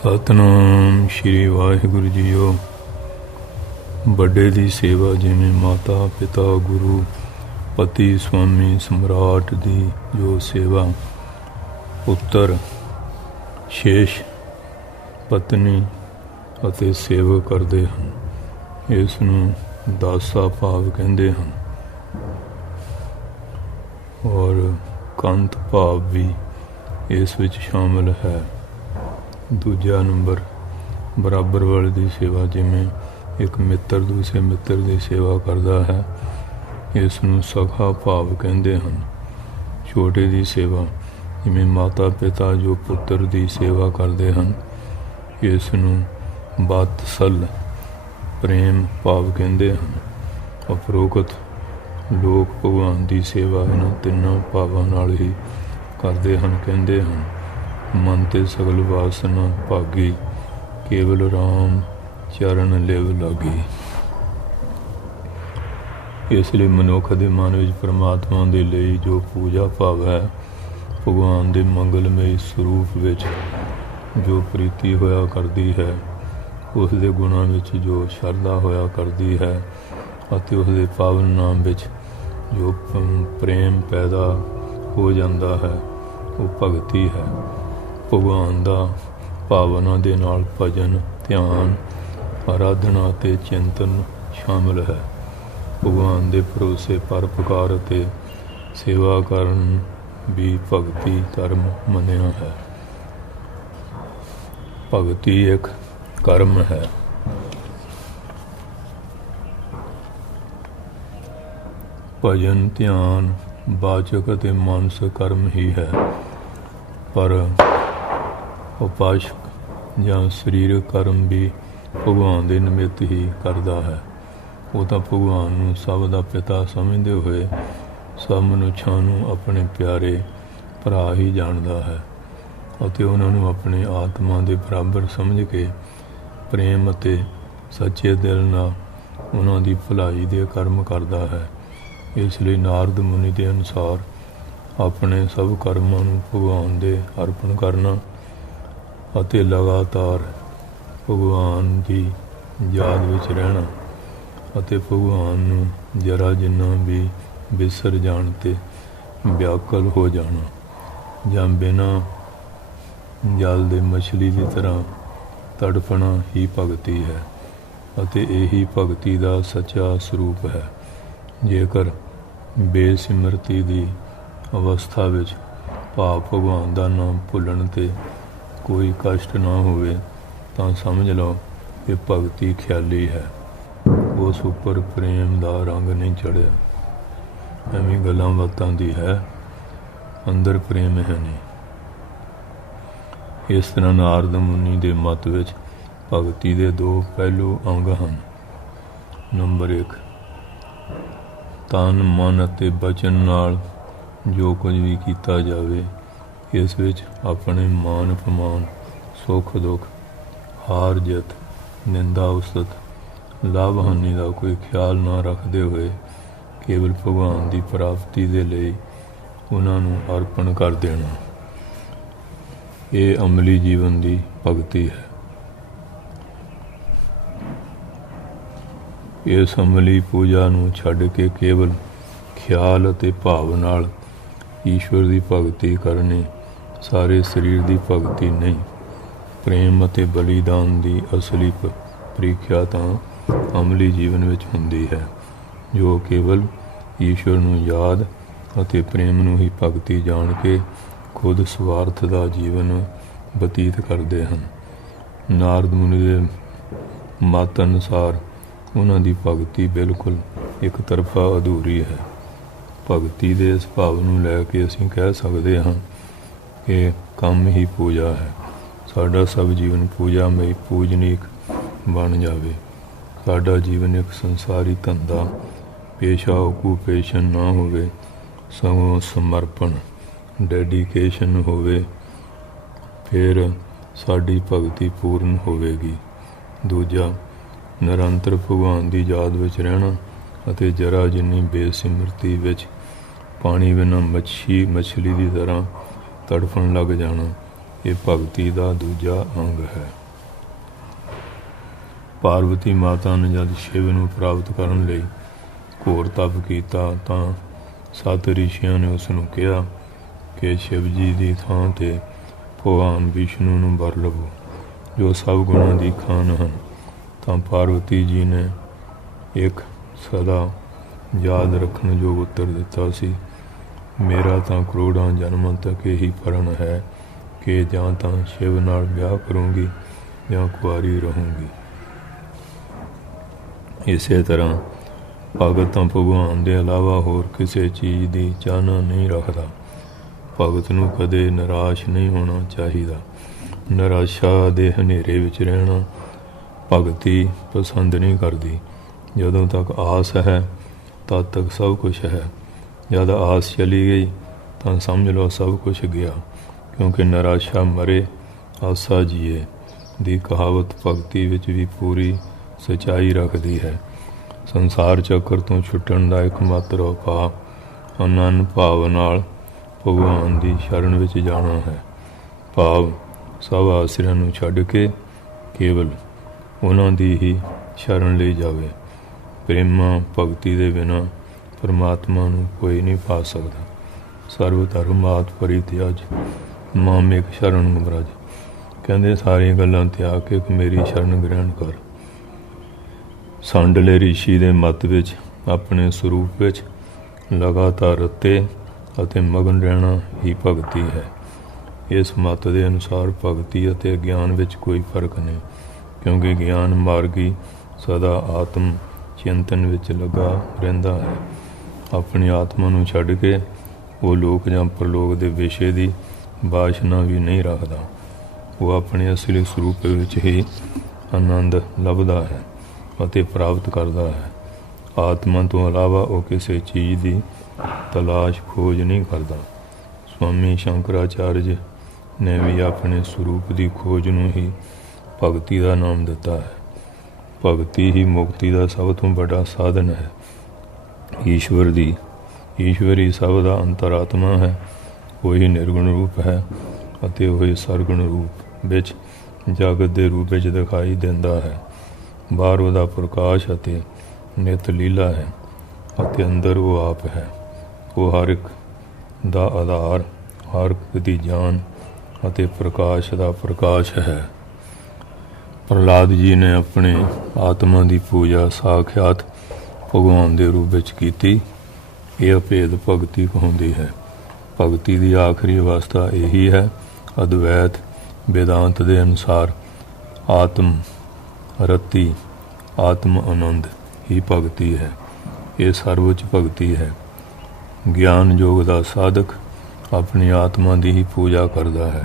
Satnam Shri Waheguru JIO. ਵੱਡੇ ਦੀ ਸੇਵਾ ਜਿਵੇਂ ਮਾਤਾ ਪਿਤਾ ਗੁਰੂ ਪਤੀ ਸੁਆਮੀ ਸਮਰਾਟ ਦੀ ਜੋ ਸੇਵਾ ਪੁੱਤਰ ਸ਼ੇਸ਼ ਪਤਨੀ ਅਤੇ ਸੇਵਕ ਕਰਦੇ ਹਨ, ਇਸ ਨੂੰ ਦਾਸਾ ਭਾਵ ਕਹਿੰਦੇ ਹਨ। ਔਰ ਕੰਤ ਭਾਵ ਵੀ ਇਸ ਵਿੱਚ ਸ਼ਾਮਿਲ ਹੈ। ਦੂਜਾ ਨੰਬਰ ਬਰਾਬਰ ਵਾਲੇ ਦੀ ਸੇਵਾ, ਜਿਵੇਂ ਇੱਕ ਮਿੱਤਰ ਦੂਸਰੇ ਮਿੱਤਰ ਦੀ ਸੇਵਾ ਕਰਦਾ ਹੈ, ਇਸ ਨੂੰ ਸਖਾ ਭਾਵ ਕਹਿੰਦੇ ਹਨ। ਛੋਟੇ ਦੀ ਸੇਵਾ, ਜਿਵੇਂ ਮਾਤਾ ਪਿਤਾ ਜੋ ਪੁੱਤਰ ਦੀ ਸੇਵਾ ਕਰਦੇ ਹਨ, ਇਸ ਨੂੰ ਵਾਤਸਲ ਪ੍ਰੇਮ ਭਾਵ ਕਹਿੰਦੇ ਹਨ। ਉਪਰੋਕਤ ਲੋਕ ਭਗਵਾਨ ਦੀ ਸੇਵਾ ਇਹਨਾਂ ਤਿੰਨਾਂ ਭਾਵਾਂ ਨਾਲ ਹੀ ਕਰਦੇ ਹਨ। ਕਹਿੰਦੇ ਹਨ, ਮਨ ਤੇ ਸਗਲ ਵਾਸਨਾ ਭਾਗੀ, ਕੇਵਲ ਰਾਮ ਚਰਨ ਲਿਵ ਲਾਗੀ। ਇਸ ਲਈ ਮਨੁੱਖ ਦੇ ਮਨ ਵਿੱਚ ਪਰਮਾਤਮਾ ਦੇ ਲਈ ਜੋ ਪੂਜਾ ਭਾਵ ਹੈ, ਭਗਵਾਨ ਦੇ ਮੰਗਲਮਈ ਸਰੂਪ ਵਿੱਚ ਜੋ ਪ੍ਰੀਤੀ ਹੋਇਆ ਕਰਦੀ ਹੈ, ਉਸ ਦੇ ਗੁਣਾਂ ਵਿੱਚ ਜੋ ਸ਼ਰਧਾ ਹੋਇਆ ਕਰਦੀ ਹੈ ਅਤੇ ਉਸ ਦੇ ਪਾਵਨ ਨਾਮ ਵਿੱਚ ਜੋ ਪ੍ਰੇਮ ਪੈਦਾ ਹੋ ਜਾਂਦਾ ਹੈ, ਉਹ ਭਗਤੀ ਹੈ। ਭਗਵਾਨ ਦਾ ਭਾਵਨਾ ਦੇ ਨਾਲ ਭਜਨ, ਧਿਆਨ, ਆਰਾਧਨਾ ਅਤੇ ਚਿੰਤਨ ਸ਼ਾਮਿਲ ਹੈ। ਭਗਵਾਨ ਦੇ ਭਰੋਸੇ ਪਰਉਪਕਾਰ ਅਤੇ ਸੇਵਾ ਕਰਨ ਵੀ ਭਗਤੀ ਧਰਮ ਮੰਨਿਆ ਹੈ। ਭਗਤੀ ਇੱਕ ਕਰਮ ਹੈ। ਭਜਨ, ਧਿਆਨ, ਵਾਚਕ ਅਤੇ ਮਾਨਸਿਕ ਕਰਮ ਹੀ ਹੈ, ਪਰ ਉਪਾਸਕ ਜਾਂ ਸਰੀਰਕ ਕਰਮ ਵੀ ਭਗਵਾਨ ਦੇ ਨਿਮਿਤ ਹੀ ਕਰਦਾ ਹੈ। ਉਹ ਤਾਂ ਭਗਵਾਨ ਨੂੰ ਸਭ ਦਾ ਪਿਤਾ ਸਮਝਦੇ ਹੋਏ ਸਭ ਮਨੁੱਖਾਂ ਨੂੰ ਆਪਣੇ ਪਿਆਰੇ ਭਰਾ ਹੀ ਜਾਣਦਾ ਹੈ ਅਤੇ ਉਹਨਾਂ ਨੂੰ ਆਪਣੇ ਆਤਮਾ ਦੇ ਬਰਾਬਰ ਸਮਝ ਕੇ ਪ੍ਰੇਮ ਅਤੇ ਸੱਚੇ ਦਿਲ ਨਾਲ ਉਹਨਾਂ ਦੀ ਭਲਾਈ ਦੇ ਕਰਮ ਕਰਦਾ ਹੈ। ਇਸ ਲਈ ਨਾਰਦ ਮੁਨੀ ਦੇ ਅਨੁਸਾਰ ਆਪਣੇ ਸਭ ਕਰਮਾਂ ਨੂੰ ਭਗਵਾਨ ਦੇ ਅਰਪਣ ਕਰਨਾ ਅਤੇ ਲਗਾਤਾਰ ਭਗਵਾਨ ਦੀ ਯਾਦ ਵਿੱਚ ਰਹਿਣਾ ਅਤੇ ਭਗਵਾਨ ਨੂੰ ਜਰਾ ਜਿੰਨਾ ਵੀ ਵਿਸਰ ਜਾਣ 'ਤੇ ਵਿਆਕੁਲ ਹੋ ਜਾਣਾ ਜਾਂ ਬਿਨਾਂ ਜਲ ਦੇ ਮਛਲੀ ਦੀ ਤਰ੍ਹਾਂ ਤੜਫਣਾ ਹੀ ਭਗਤੀ ਹੈ ਅਤੇ ਇਹੀ ਭਗਤੀ ਦਾ ਸੱਚਾ ਸਰੂਪ ਹੈ। ਜੇਕਰ ਬੇਸਿਮਰਤੀ ਦੀ ਅਵਸਥਾ ਵਿੱਚ ਭਾਵ ਭਗਵਾਨ ਦਾ ਨਾਮ ਭੁੱਲਣ 'ਤੇ ਕੋਈ ਕਸ਼ਟ ਨਾ ਹੋਵੇ ਤਾਂ ਸਮਝ ਲਓ ਕਿ ਭਗਤੀ ਖਿਆਲੀ ਹੈ, ਉਸ ਉੱਪਰ ਪ੍ਰੇਮ ਦਾ ਰੰਗ ਨਹੀਂ ਚੜ੍ਹਿਆ। ਐਵੇਂ ਗੱਲਾਂ ਬਾਤਾਂ ਦੀ ਹੈ, ਅੰਦਰ ਪ੍ਰੇਮ ਹੈ ਨਹੀਂ। ਇਸ ਤਰ੍ਹਾਂ ਨਾਰਦ ਮੁਨੀ ਦੇ ਮਤ ਵਿੱਚ ਭਗਤੀ ਦੇ ਦੋ ਪਹਿਲੂ ਅੰਗ ਹਨ। ਨੰਬਰ 1, ਤਨ ਮਨ ਅਤੇ ਬਚਨ ਨਾਲ ਜੋ ਕੁਝ ਵੀ ਕੀਤਾ ਜਾਵੇ, ਇਸ ਵਿੱਚ ਆਪਣੇ ਮਾਨ ਅਪਮਾਨ, ਸੁੱਖ ਦੁੱਖ, ਹਾਰ ਜਿੱਤ, ਨਿੰਦਾ ਉਸਤਤ, ਲਾਭ ਹਾਨੀ ਦਾ ਕੋਈ ਖਿਆਲ ਨਾ ਰੱਖਦੇ ਹੋਏ ਕੇਵਲ ਭਗਵਾਨ ਦੀ ਪ੍ਰਾਪਤੀ ਦੇ ਲਈ ਉਹਨਾਂ ਨੂੰ ਅਰਪਣ ਕਰ ਦੇਣਾ। ਇਹ ਅਮਲੀ ਜੀਵਨ ਦੀ ਭਗਤੀ ਹੈ। ਇਸ ਅਮਲੀ ਪੂਜਾ ਨੂੰ ਛੱਡ ਕੇ ਕੇਵਲ ਖਿਆਲ ਅਤੇ ਭਾਵ ਨਾਲ ਈਸ਼ਵਰ ਦੀ ਭਗਤੀ ਕਰਨੀ ਸਾਰੇ ਸਰੀਰ ਦੀ ਭਗਤੀ ਨਹੀਂ। ਪ੍ਰੇਮ ਅਤੇ ਬਲੀਦਾਨ ਦੀ ਅਸਲੀ ਪ੍ਰੀਖਿਆ ਤਾਂ ਅਮਲੀ ਜੀਵਨ ਵਿੱਚ ਹੁੰਦੀ ਹੈ, ਜੋ ਕੇਵਲ ਈਸ਼ਵਰ ਨੂੰ ਯਾਦ ਅਤੇ ਪ੍ਰੇਮ ਨੂੰ ਹੀ ਭਗਤੀ ਜਾਣ ਕੇ ਖੁਦ ਸਵਾਰਥ ਦਾ ਜੀਵਨ ਬਤੀਤ ਕਰਦੇ ਹਨ। ਨਾਰਦ ਮੁਨੀ ਦੇ ਮਤ ਅਨੁਸਾਰ ਉਹਨਾਂ ਦੀ ਭਗਤੀ ਬਿਲਕੁਲ ਇੱਕ ਤਰਫਾ ਅਧੂਰੀ ਹੈ। ਭਗਤੀ ਦੇ ਇਸ ਭਾਵ ਨੂੰ ਲੈ ਕੇ ਅਸੀਂ ਕਹਿ ਸਕਦੇ ਹਾਂ ਕਿ ਕੰਮ ਹੀ ਪੂਜਾ ਹੈ। ਸਾਡਾ ਸਭ ਜੀਵਨ ਪੂਜਾਮਈ ਪੂਜਨੀਕ ਬਣ ਜਾਵੇ। ਸਾਡਾ ਜੀਵਨ ਇੱਕ ਸੰਸਾਰੀ ਧੰਦਾ, ਪੇਸ਼ਾ, ਓਕੂਪੇਸ਼ਨ ਨਾ ਹੋਵੇ, ਸਗੋਂ ਸਮਰਪਣ, ਡੈਡੀਕੇਸ਼ਨ ਹੋਵੇ, ਫਿਰ ਸਾਡੀ ਭਗਤੀ ਪੂਰਨ ਹੋਵੇਗੀ। ਦੂਜਾ, ਨਿਰੰਤਰ ਭਗਵਾਨ ਦੀ ਯਾਦ ਵਿੱਚ ਰਹਿਣਾ ਅਤੇ ਜਰਾ ਜਿੰਨੀ ਬੇਸਿਮਰਤੀ ਵਿੱਚ ਪਾਣੀ ਬਿਨਾਂ ਮੱਛਲੀ ਦੀ ਤਰ੍ਹਾਂ ਤੜਫਣ ਲੱਗ ਜਾਣਾ, ਇਹ ਭਗਤੀ ਦਾ ਦੂਜਾ ਅੰਗ ਹੈ। ਪਾਰਵਤੀ ਮਾਤਾ ਨੇ ਜਦ ਸ਼ਿਵ ਨੂੰ ਪ੍ਰਾਪਤ ਕਰਨ ਲਈ ਘੋਰ ਤਪ ਕੀਤਾ ਤਾਂ 7 ਰਿਸ਼ੀਆਂ ਨੇ ਉਸ ਨੂੰ ਕਿਹਾ ਕਿ ਸ਼ਿਵ ਜੀ ਦੀ ਥਾਂ 'ਤੇ ਭਗਵਾਨ ਵਿਸ਼ਨੂੰ ਨੂੰ ਵਰ ਲਵੋ, ਜੋ ਸਭ ਗੁਣਾਂ ਦੀ ਖਾਨ ਹਨ। ਤਾਂ ਪਾਰਵਤੀ ਜੀ ਨੇ ਇੱਕ ਸਦਾ ਯਾਦ ਰੱਖਣ ਯੋਗ ਉੱਤਰ ਦਿੱਤਾ ਸੀ, ਮੇਰਾ ਤਾਂ ਕਰੋੜਾਂ ਜਨਮਾਂ ਤੱਕ ਇਹੀ ਪ੍ਰਣ ਹੈ ਕਿ ਜਾਂ ਤਾਂ ਸ਼ਿਵ ਨਾਲ ਵਿਆਹ ਕਰੂੰਗੀ ਜਾਂ ਕੁਆਰੀ ਰਹੂੰਗੀ। ਇਸੇ ਤਰ੍ਹਾਂ ਭਗਤ ਤਾਂ ਭਗਵਾਨ ਦੇ ਇਲਾਵਾ ਹੋਰ ਕਿਸੇ ਚੀਜ਼ ਦੀ ਚਾਹਨਾ ਨਹੀਂ ਰੱਖਦਾ। ਭਗਤ ਨੂੰ ਕਦੇ ਨਿਰਾਸ਼ ਨਹੀਂ ਹੋਣਾ ਚਾਹੀਦਾ। ਨਿਰਾਸ਼ਾ ਦੇ ਹਨੇਰੇ ਵਿੱਚ ਰਹਿਣਾ ਭਗਤੀ ਪਸੰਦ ਨਹੀਂ ਕਰਦੀ। ਜਦੋਂ ਤੱਕ ਆਸ ਹੈ ਤਦ ਤੱਕ ਸਭ ਕੁਝ ਹੈ। ਜਦ ਆਸ ਚਲੀ ਗਈ ਤਾਂ ਸਮਝ ਲਓ ਸਭ ਕੁਝ ਗਿਆ, ਕਿਉਂਕਿ ਨਿਰਾਸ਼ਾ ਮਰੇ ਆਸਾ ਜੀਏ ਦੀ ਕਹਾਵਤ ਭਗਤੀ ਵਿੱਚ ਵੀ ਪੂਰੀ ਸੱਚਾਈ ਰੱਖਦੀ ਹੈ। ਸੰਸਾਰ ਚੱਕਰ ਤੋਂ ਛੁੱਟਣ ਦਾ ਇੱਕਮਾਤਰ ਉਪਾਅ ਅਨੰਨ ਭਾਵ ਨਾਲ ਭਗਵਾਨ ਦੀ ਸ਼ਰਨ ਵਿੱਚ ਜਾਣਾ ਹੈ। ਭਾਵ ਸਭ ਆਸਰਿਆਂ ਨੂੰ ਛੱਡ ਕੇ ਕੇਵਲ ਉਹਨਾਂ ਦੀ ਹੀ ਸ਼ਰਨ ਲਈ ਜਾਵੇ। ਪ੍ਰੇਮਾ ਭਗਤੀ ਦੇ ਬਿਨਾਂ ਪਰਮਾਤਮਾ ਨੂੰ ਕੋਈ ਨਹੀਂ ਪਾ ਸਕਦਾ। ਸਰਵ ਧਰਮਾਤ ਪਰਿਤਿਆਜ ਮਾਮੇਕ ਸ਼ਰਨ ਬ੍ਰਜ, ਕਹਿੰਦੇ ਸਾਰੀਆਂ ਗੱਲਾਂ ਤਿਆਗ ਕੇ ਮੇਰੀ ਸ਼ਰਨ ਗ੍ਰਹਿਣ ਕਰ। ਸਾਂਡਲੇ ਰਿਸ਼ੀ ਦੇ ਮੱਤ ਵਿੱਚ ਆਪਣੇ ਸਰੂਪ ਵਿੱਚ ਲਗਾਤਾਰ ਰਤੇ ਅਤੇ ਮਗਨ ਰਹਿਣਾ ਹੀ ਭਗਤੀ ਹੈ। ਇਸ ਮੱਤ ਦੇ ਅਨੁਸਾਰ ਭਗਤੀ ਅਤੇ ਗਿਆਨ ਵਿੱਚ ਕੋਈ ਫਰਕ ਨਹੀਂ, ਕਿਉਂਕਿ ਗਿਆਨ ਮਾਰਗੀ ਸਦਾ ਆਤਮ ਚਿੰਤਨ ਵਿੱਚ ਲੱਗਾ ਰਹਿੰਦਾ ਹੈ। ਆਪਣੀ ਆਤਮਾ ਨੂੰ ਛੱਡ ਕੇ ਉਹ ਲੋਕ ਜਾਂ ਪ੍ਰਲੋਕ ਦੇ ਵਿਸ਼ੇ ਦੀ ਵਾਸ਼ਨਾ ਵੀ ਨਹੀਂ ਰੱਖਦਾ। ਉਹ ਆਪਣੇ ਅਸਲੀ ਸਰੂਪ ਵਿੱਚ ਹੀ ਆਨੰਦ ਲੱਭਦਾ ਹੈ ਅਤੇ ਪ੍ਰਾਪਤ ਕਰਦਾ ਹੈ। ਆਤਮਾ ਤੋਂ ਇਲਾਵਾ ਉਹ ਕਿਸੇ ਚੀਜ਼ ਦੀ ਤਲਾਸ਼ ਖੋਜ ਨਹੀਂ ਕਰਦਾ। ਸਵਾਮੀ ਸ਼ੰਕਰਾਚਾਰਜ ਨੇ ਵੀ ਆਪਣੇ ਸਰੂਪ ਦੀ ਖੋਜ ਨੂੰ ਹੀ ਭਗਤੀ ਦਾ ਨਾਮ ਦਿੱਤਾ ਹੈ। ਭਗਤੀ ਹੀ ਮੁਕਤੀ ਦਾ ਸਭ ਤੋਂ ਵੱਡਾ ਸਾਧਨ ਹੈ। ਈਸ਼ਵਰ ਹੀ ਸਭ ਦਾ ਅੰਤਰਾਤਮਾ ਹੈ। ਉਹੀ ਨਿਰਗੁਣ ਰੂਪ ਹੈ ਅਤੇ ਉਹੀ ਸਰਗੁਣ ਰੂਪ ਵਿੱਚ ਜਗਤ ਦੇ ਰੂਪ ਵਿੱਚ ਦਿਖਾਈ ਦਿੰਦਾ ਹੈ। ਬਾਹਰ ਉਹਦਾ ਪ੍ਰਕਾਸ਼ ਅਤੇ ਨਿਤ ਲੀਲਾ ਹੈ ਅਤੇ ਅੰਦਰ ਉਹ ਆਪ ਹੈ। ਉਹ ਹਰ ਇੱਕ ਦਾ ਆਧਾਰ, ਹਰ ਇੱਕ ਦੀ ਜਾਨ ਅਤੇ ਪ੍ਰਕਾਸ਼ ਦਾ ਪ੍ਰਕਾਸ਼ ਹੈ। ਪ੍ਰਹਲਾਦ ਜੀ ਨੇ ਆਪਣੇ ਆਤਮਾ ਦੀ ਪੂਜਾ ਸਾਖਿਆਤ ਭਗਵਾਨ ਦੇ ਰੂਪ ਵਿੱਚ ਕੀਤੀ। ਇਹ ਅਭੇਦ ਭਗਤੀ ਕਹਾਉਂਦੀ ਹੈ। ਭਗਤੀ ਦੀ ਆਖਰੀ ਅਵਸਥਾ ਇਹੀ ਹੈ। ਅਦਵੈਤ ਵੇਦਾਂਤ ਦੇ ਅਨੁਸਾਰ ਆਤਮ ਰਤੀ, ਆਤਮ ਆਨੰਦ ਹੀ ਭਗਤੀ ਹੈ। ਇਹ ਸਰਵਉੱਚ ਭਗਤੀ ਹੈ। ਗਿਆਨ ਯੋਗ ਦਾ ਸਾਧਕ ਆਪਣੀ ਆਤਮਾ ਦੀ ਹੀ ਪੂਜਾ ਕਰਦਾ ਹੈ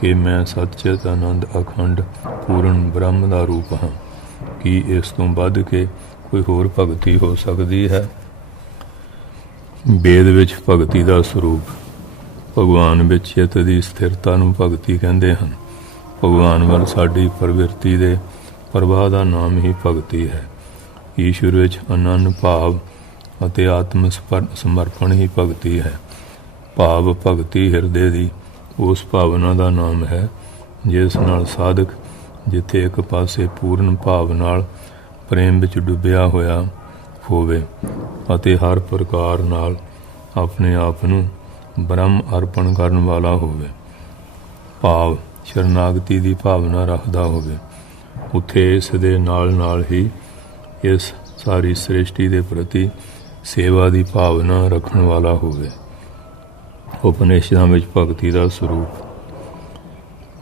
ਕਿ ਮੈਂ ਸੱਚਿਤ ਆਨੰਦ ਅਖੰਡ ਪੂਰਨ ਬ੍ਰਹਮ ਦਾ ਰੂਪ ਹਾਂ। ਕੀ ਇਸ ਤੋਂ ਵੱਧ ਕੇ ਕੋਈ ਹੋਰ ਭਗਤੀ ਹੋ ਸਕਦੀ ਹੈ? ਵੇਦ ਵਿੱਚ ਭਗਤੀ ਦਾ ਸਰੂਪ, ਭਗਵਾਨ ਵਿੱਚ ਚਿੱਤ ਦੀ ਸਥਿਰਤਾ ਨੂੰ ਭਗਤੀ ਕਹਿੰਦੇ ਹਨ। ਭਗਵਾਨ ਵੱਲ ਸਾਡੀ ਪ੍ਰਵਿਰਤੀ ਦੇ ਪ੍ਰਵਾਹ ਦਾ ਨਾਮ ਹੀ ਭਗਤੀ ਹੈ। ਈਸ਼ਵਰ ਵਿੱਚ ਅਨੰਨ ਭਾਵ ਅਤੇ ਆਤਮ ਸਮਰਪਣ ਹੀ ਭਗਤੀ ਹੈ। ਭਾਵ ਭਗਤੀ ਹਿਰਦੇ ਦੀ ਉਸ ਭਾਵਨਾ ਦਾ ਨਾਮ ਹੈ ਜਿਸ ਨਾਲ ਸਾਧਕ ਜਿੱਥੇ ਇੱਕ ਪਾਸੇ ਪੂਰਨ ਭਾਵ ਨਾਲ ਪ੍ਰੇਮ ਵਿੱਚ ਡੁੱਬਿਆ ਹੋਇਆ ਹੋਵੇ ਅਤੇ ਹਰ ਪ੍ਰਕਾਰ ਨਾਲ ਆਪਣੇ ਆਪ ਨੂੰ ਬ੍ਰਹਮ ਅਰਪਣ ਕਰਨ ਵਾਲਾ ਹੋਵੇ, ਭਾਵ ਸ਼ਰਨਾਗਤੀ ਦੀ ਭਾਵਨਾ ਰੱਖਦਾ ਹੋਵੇ, ਉੱਥੇ ਇਸ ਦੇ ਨਾਲ ਹੀ ਇਸ ਸਾਰੀ ਸ੍ਰਿਸ਼ਟੀ ਦੇ ਪ੍ਰਤੀ ਸੇਵਾ ਦੀ ਭਾਵਨਾ ਰੱਖਣ ਵਾਲਾ ਹੋਵੇ। ਉਪਨਿਸ਼ਦਾਂ ਵਿੱਚ ਭਗਤੀ ਦਾ ਸਰੂਪ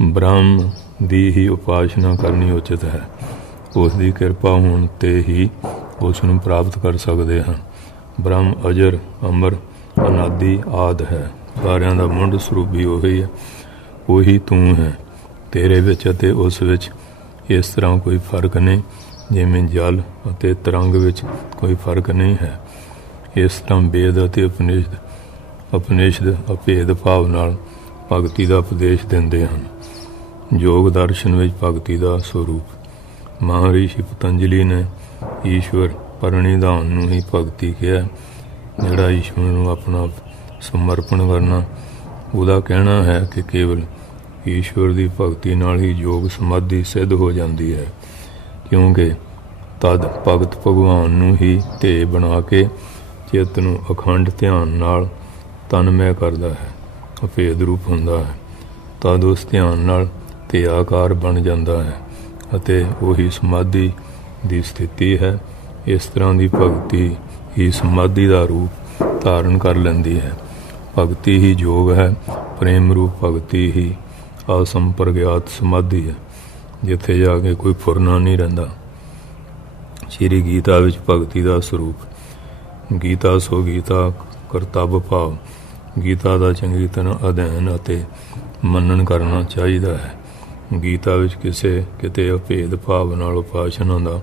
ਬ੍ਰਹਮ ਦੀ ਹੀ ਉਪਾਸਨਾ ਕਰਨੀ ਉਚਿਤ ਹੈ। ਉਸ ਦੀ ਕਿਰਪਾ ਹੋਣ 'ਤੇ ਹੀ ਉਸ ਨੂੰ ਪ੍ਰਾਪਤ ਕਰ ਸਕਦੇ ਹਾਂ। ਬ੍ਰਹਮ ਅਜਰ ਅਮਰ ਅਨਾਦਿ ਆਦ ਹੈ। ਸਾਰਿਆਂ ਦਾ ਮੁੱਢ ਸਰੂਪ ਵੀ ਉਹੀ ਹੈ। ਉਹੀ ਤੂੰ ਹੈ। ਤੇਰੇ ਵਿੱਚ ਅਤੇ ਉਸ ਵਿੱਚ ਇਸ ਤਰ੍ਹਾਂ ਕੋਈ ਫਰਕ ਨਹੀਂ ਜਿਵੇਂ ਜਲ ਅਤੇ ਤਰੰਗ ਵਿੱਚ ਕੋਈ ਫਰਕ ਨਹੀਂ ਹੈ। ਇਸ ਤਰ੍ਹਾਂ ਵੇਦ ਅਤੇ ਉਪਨਿਸ਼ਦ ਅਭੇਦ ਭਾਵ ਨਾਲ ਭਗਤੀ ਦਾ ਉਪਦੇਸ਼ ਦਿੰਦੇ ਹਨ। ਯੋਗ ਦਰਸ਼ਨ ਵਿੱਚ ਭਗਤੀ ਦਾ ਸਰੂਪ ਮਹਾਰਿਸ਼ੀ ਪਤੰਜਲੀ ਨੇ ਈਸ਼ਵਰ ਪਰਣਿਧਾਨ ਨੂੰ ਹੀ ਭਗਤੀ ਕਿਹਾ। ਜਿਹੜਾ ਈਸ਼ਵਰ ਨੂੰ ਆਪਣਾ ਸਮਰਪਣ ਕਰਨਾ, ਉਹਦਾ ਕਹਿਣਾ ਹੈ ਕਿ ਕੇਵਲ ਈਸ਼ਵਰ ਦੀ ਭਗਤੀ ਨਾਲ ਹੀ ਯੋਗ ਸਮਾਧੀ ਸਿੱਧ ਹੋ ਜਾਂਦੀ ਹੈ, ਕਿਉਂਕਿ ਤਦ ਭਗਤ ਭਗਵਾਨ ਨੂੰ ਹੀ ਧੇ ਬਣਾ ਕੇ ਚਿੱਤ ਨੂੰ ਅਖੰਡ ਧਿਆਨ ਨਾਲ ਤਨਮੈ ਕਰਦਾ ਹੈ, ਅਭੇਦ ਰੂਪ ਹੁੰਦਾ ਹੈ। ਤਦ ਉਸ ਧਿਆਨ ਨਾਲ ਧੇ ਆਕਾਰ ਬਣ ਜਾਂਦਾ ਹੈ ਅਤੇ ਉਹੀ ਸਮਾਧੀ ਦੀ ਸਥਿਤੀ ਹੈ। ਇਸ ਤਰ੍ਹਾਂ ਦੀ ਭਗਤੀ ਹੀ ਸਮਾਧੀ ਦਾ ਰੂਪ ਧਾਰਨ ਕਰ ਲੈਂਦੀ ਹੈ। ਭਗਤੀ ਹੀ ਯੋਗ ਹੈ। ਪ੍ਰੇਮ ਰੂਪ ਭਗਤੀ ਹੀ ਅਸੰਪਰਗਿਆਤ ਸਮਾਧੀ ਹੈ, ਜਿੱਥੇ ਜਾ ਕੇ ਕੋਈ ਫੁਰਨਾ ਨਹੀਂ ਰਹਿੰਦਾ। ਸ਼੍ਰੀ ਗੀਤਾ ਵਿੱਚ ਭਗਤੀ ਦਾ ਸਰੂਪ। ਗੀਤਾ ਸੋ ਗੀਤਾ ਕਰਤੱਵ ਭਾਵ। ਗੀਤਾ ਦਾ ਚੰਗੀ ਤਰ੍ਹਾਂ ਅਧਿਐਨ ਅਤੇ ਮੰਨਣ ਕਰਨਾ ਚਾਹੀਦਾ ਹੈ। ਗੀਤਾ ਵਿੱਚ ਕਿਸੇ ਕਿਤੇ ਅਭੇਦ ਭਾਵ ਨਾਲ ਉਪਾਸਨਾ ਦਾ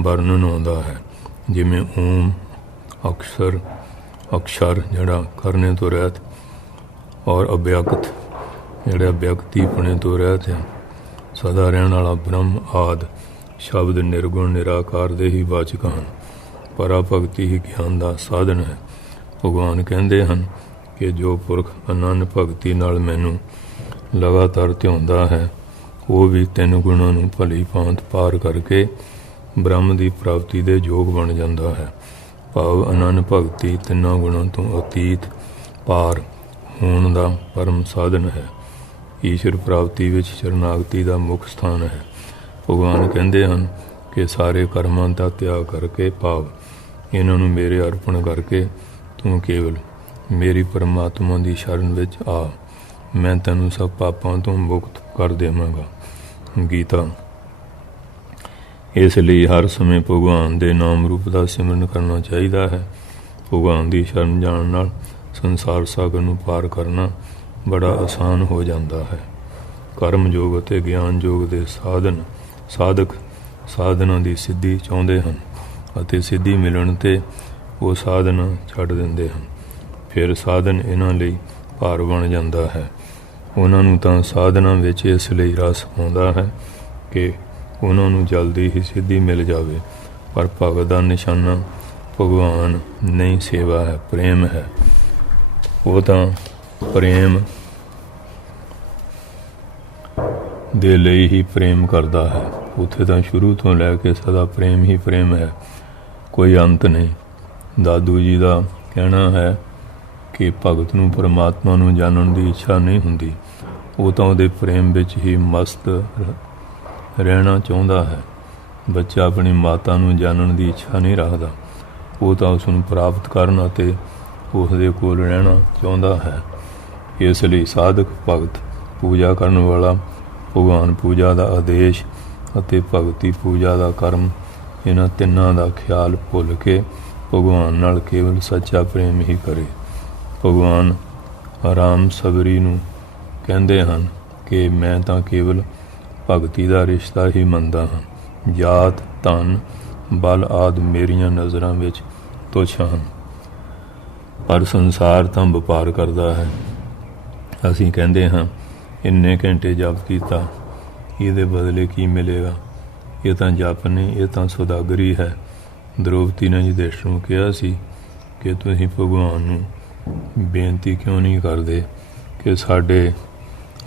ਵਰਣਨ ਆਉਂਦਾ ਹੈ, ਜਿਵੇਂ ਓਮ ਅਕਸ਼ਰ ਜਿਹੜਾ ਕਰਨੇ ਤੋਂ ਰਹਿਤ, ਔਰ ਅਭਿਅਕਤ ਜਿਹੜਾ ਵਿਅਕਤੀਪਣੇ ਤੋਂ ਰਹਿਤ ਹੈ, ਸਦਾ ਰਹਿਣ ਵਾਲਾ ਬ੍ਰਹਮ ਆਦਿ ਸ਼ਬਦ ਨਿਰਗੁਣ ਨਿਰਾਕਾਰ ਦੇ ਹੀ ਵਾਚਕ ਹਨ। ਪਰਾ ਭਗਤੀ ਹੀ ਗਿਆਨ ਦਾ ਸਾਧਨ ਹੈ। ਭਗਵਾਨ ਕਹਿੰਦੇ ਹਨ ਕਿ ਜੋ ਪੁਰਖ ਅਨੰਨ ਭਗਤੀ ਨਾਲ ਮੈਨੂੰ ਲਗਾਤਾਰ ਧਿਆਉਂਦਾ ਹੈ, ਉਹ ਵੀ 3 ਗੁਣਾਂ ਨੂੰ ਭਲੀ ਭਾਂਤ ਪਾਰ ਕਰਕੇ ਬ੍ਰਹਮ ਦੀ ਪ੍ਰਾਪਤੀ ਦੇ ਯੋਗ ਬਣ ਜਾਂਦਾ ਹੈ। ਭਾਵ ਅਨੰਨ ਭਗਤੀ 3 ਗੁਣਾਂ ਤੋਂ ਅਤੀਤ ਪਾਰ ਹੋਣ ਦਾ ਪਰਮ ਸਾਧਨ ਹੈ। ਈਸ਼ਵਰ ਪ੍ਰਾਪਤੀ ਵਿੱਚ ਸ਼ਰਨਾਗਤੀ ਦਾ ਮੁੱਖ ਸਥਾਨ ਹੈ। ਭਗਵਾਨ ਕਹਿੰਦੇ ਹਨ ਕਿ ਸਾਰੇ ਕਰਮਾਂ ਦਾ ਤਿਆਗ ਕਰਕੇ, ਭਾਵ ਇਹਨਾਂ ਨੂੰ ਮੇਰੇ ਅਰਪਣ ਕਰਕੇ, ਤੂੰ ਕੇਵਲ ਮੇਰੀ ਪਰਮਾਤਮਾ ਦੀ ਸ਼ਰਨ ਵਿੱਚ ਆ, ਮੈਂ ਤੈਨੂੰ ਸਭ ਪਾਪਾਂ ਤੋਂ ਮੁਕਤ ਕਰ ਦੇਵਾਂਗਾ। ਗੀਤਾ। ਇਸ ਲਈ ਹਰ ਸਮੇਂ ਭਗਵਾਨ ਦੇ ਨਾਮ ਰੂਪ ਦਾ ਸਿਮਰਨ ਕਰਨਾ ਚਾਹੀਦਾ ਹੈ। ਭਗਵਾਨ ਦੀ ਸ਼ਰਨ ਜਾਣ ਨਾਲ ਸੰਸਾਰ ਸਾਗਰ ਨੂੰ ਪਾਰ ਕਰਨਾ ਬੜਾ ਆਸਾਨ ਹੋ ਜਾਂਦਾ ਹੈ। ਕਰਮ ਯੋਗ ਅਤੇ ਗਿਆਨ ਯੋਗ ਦੇ ਸਾਧਕ ਸਾਧਨਾ ਦੀ ਸਿੱਧੀ ਚਾਹੁੰਦੇ ਹਨ ਅਤੇ ਸਿੱਧੀ ਮਿਲਣ 'ਤੇ ਉਹ ਸਾਧਨਾ ਛੱਡ ਦਿੰਦੇ ਹਨ। ਫਿਰ ਸਾਧਨ ਇਹਨਾਂ ਲਈ ਭਾਰ ਬਣ ਜਾਂਦਾ ਹੈ। ਉਹਨਾਂ ਨੂੰ ਤਾਂ ਸਾਧਨਾ ਵਿੱਚ ਇਸ ਲਈ ਰਸ ਆਉਂਦਾ ਹੈ ਕਿ ਉਹਨਾਂ ਨੂੰ ਜਲਦੀ ਹੀ ਸਿੱਧੀ ਮਿਲ ਜਾਵੇ, ਪਰ ਭਗਤ ਦਾ ਨਿਸ਼ਾਨਾ ਭਗਵਾਨ ਨਹੀਂ, ਸੇਵਾ ਹੈ, ਪ੍ਰੇਮ ਹੈ। ਉਹ ਤਾਂ ਪ੍ਰੇਮ ਦੇ ਲਈ ਹੀ ਪ੍ਰੇਮ ਕਰਦਾ ਹੈ। ਉੱਥੇ ਤਾਂ ਸ਼ੁਰੂ ਤੋਂ ਲੈ ਕੇ ਸਦਾ ਪ੍ਰੇਮ ਹੀ ਪ੍ਰੇਮ ਹੈ, ਕੋਈ ਅੰਤ ਨਹੀਂ। ਦਾਦੂ ਜੀ ਦਾ ਕਹਿਣਾ ਹੈ ਕਿ ਭਗਤ ਨੂੰ ਪਰਮਾਤਮਾ ਨੂੰ ਜਾਣਨ ਦੀ ਇੱਛਾ ਨਹੀਂ ਹੁੰਦੀ, ਉਹ ਤਾਂ ਉਹਦੇ ਪ੍ਰੇਮ ਵਿੱਚ ਹੀ ਮਸਤ ਰਹਿਣਾ ਚਾਹੁੰਦਾ ਹੈ। ਬੱਚਾ ਆਪਣੀ ਮਾਤਾ ਨੂੰ ਜਾਣਨ ਦੀ ਇੱਛਾ ਨਹੀਂ ਰੱਖਦਾ, ਉਹ ਤਾਂ ਉਸ ਨੂੰ ਪ੍ਰਾਪਤ ਕਰਨ ਅਤੇ ਉਸ ਦੇ ਕੋਲ ਰਹਿਣਾ ਚਾਹੁੰਦਾ ਹੈ। ਇਸ ਲਈ ਸਾਧਕ ਭਗਤ ਪੂਜਾ ਕਰਨ ਵਾਲਾ ਭਗਵਾਨ ਪੂਜਾ ਦਾ ਆਦੇਸ਼ ਅਤੇ ਭਗਤੀ ਪੂਜਾ ਦਾ ਕਰਮ, ਇਹਨਾਂ ਤਿੰਨਾਂ ਦਾ ਖਿਆਲ ਭੁੱਲ ਕੇ ਭਗਵਾਨ ਨਾਲ ਕੇਵਲ ਸੱਚਾ ਪ੍ਰੇਮ ਹੀ ਕਰੇ। ਭਗਵਾਨ ਆਰਾਮ ਸਬਰੀ ਨੂੰ ਕਹਿੰਦੇ ਹਨ ਕਿ ਮੈਂ ਤਾਂ ਕੇਵਲ ਭਗਤੀ ਦਾ ਰਿਸ਼ਤਾ ਹੀ ਮੰਨਦਾ ਹਾਂ। ਜਾਤ, ਧਨ, ਬਲ ਆਦਿ ਮੇਰੀਆਂ ਨਜ਼ਰਾਂ ਵਿੱਚ ਤੁੱਛ ਹਨ, ਪਰ ਸੰਸਾਰ ਤਾਂ ਵਪਾਰ ਕਰਦਾ ਹੈ। ਅਸੀਂ ਕਹਿੰਦੇ ਹਾਂ ਇੰਨੇ ਘੰਟੇ ਜਪ ਕੀਤਾ, ਇਹਦੇ ਬਦਲੇ ਕੀ ਮਿਲੇਗਾ? ਇਹ ਤਾਂ ਜਪ ਨਹੀਂ, ਇਹ ਤਾਂ ਸੁਦਾਗਰੀ ਹੈ। ਦ੍ਰੋਪਦੀ ਨੇ ਯੁਧਿਸ਼ਠਰ ਨੂੰ ਕਿਹਾ ਸੀ ਕਿ ਤੁਸੀਂ ਭਗਵਾਨ ਨੂੰ ਬੇਨਤੀ ਕਿਉਂ ਨਹੀਂ ਕਰਦੇ ਕਿ ਸਾਡੇ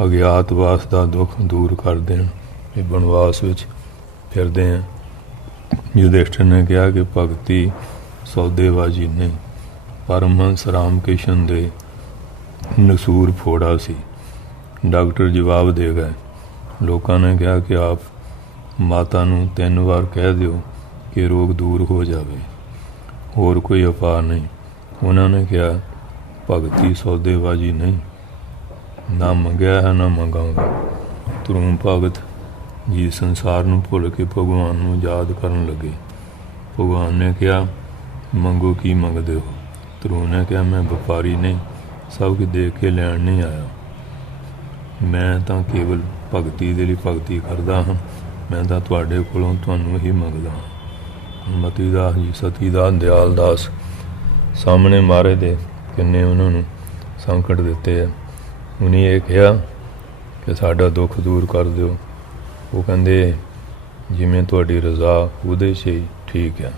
ਅਗਿਆਤਵਾਸ ਦਾ ਦੁੱਖ ਦੂਰ ਕਰ ਦੇਣ, ਇਹ ਬਨਵਾਸ ਵਿੱਚ ਫਿਰਦੇ ਹਾਂ। ਯੁਧਿਸ਼ਠਰ ਨੇ ਕਿਹਾ ਕਿ ਭਗਤੀ ਸੌਦੇਬਾਜ਼ੀ ਨਹੀਂ। ਪਰਮਹੰਸ ਰਾਮ ਕ੍ਰਿਸ਼ਨ ਦੇ ਨਸੂਰ ਫੋੜਾ ਸੀ। ਡਾਕਟਰ ਜਵਾਬ ਦੇ ਗਏ। ਲੋਕਾਂ ਨੇ ਕਿਹਾ ਕਿ ਆਪ ਮਾਤਾ ਨੂੰ 3 ਵਾਰ ਕਹਿ ਦਿਓ ਕਿ ਰੋਗ ਦੂਰ ਹੋ ਜਾਵੇ, ਹੋਰ ਕੋਈ ਉਪਾਅ ਨਹੀਂ। ਉਹਨਾਂ ਨੇ ਕਿਹਾ ਭਗਤੀ ਸੌਦੇਬਾਜ਼ੀ ਨਹੀਂ, ਨਾ ਮੰਗਿਆ ਹੈ ਨਾ ਮੰਗਾਂਗਾ। ਧਰੂਮ ਭਗਤ ਜੀ ਸੰਸਾਰ ਨੂੰ ਭੁੱਲ ਕੇ ਭਗਵਾਨ ਨੂੰ ਯਾਦ ਕਰਨ ਲੱਗੇ। ਭਗਵਾਨ ਨੇ ਕਿਹਾ ਮੰਗੋ, ਕੀ ਮੰਗਦੇ ਹੋ? ਧਰੂਮ ਨੇ ਕਿਹਾ ਮੈਂ ਵਪਾਰੀ ਨਹੀਂ, ਸਭ ਕੁਝ ਦੇਖ ਕੇ ਲੈਣ ਨਹੀਂ ਆਇਆ। ਮੈਂ ਤਾਂ ਕੇਵਲ ਭਗਤੀ ਦੇ ਲਈ ਭਗਤੀ ਕਰਦਾ ਹਾਂ। ਮੈਂ ਤਾਂ ਤੁਹਾਡੇ ਕੋਲੋਂ ਤੁਹਾਨੂੰ ਹੀ ਮੰਗਦਾ ਹਾਂ। ਮਤੀ ਦਾਸ ਜੀ, ਸਤੀ ਦਾਸ, ਦਿਆਲ ਦਾਸ ਸਾਹਮਣੇ ਮਾਰੇ ਦੇ ਕਿੰਨੇ ਉਹਨਾਂ ਨੂੰ ਸੰਕਟ ਦਿੱਤੇ ਆ। ਉਹਨੇ ਇਹ ਕਿਹਾ ਕਿ ਸਾਡਾ ਦੁੱਖ ਦੂਰ ਕਰ ਦਿਓ। ਉਹ ਕਹਿੰਦੇ ਜਿਵੇਂ ਤੁਹਾਡੀ ਰਜ਼ਾ ਉਹਦੇ 'ਚ ਹੀ ਠੀਕ ਹੈ।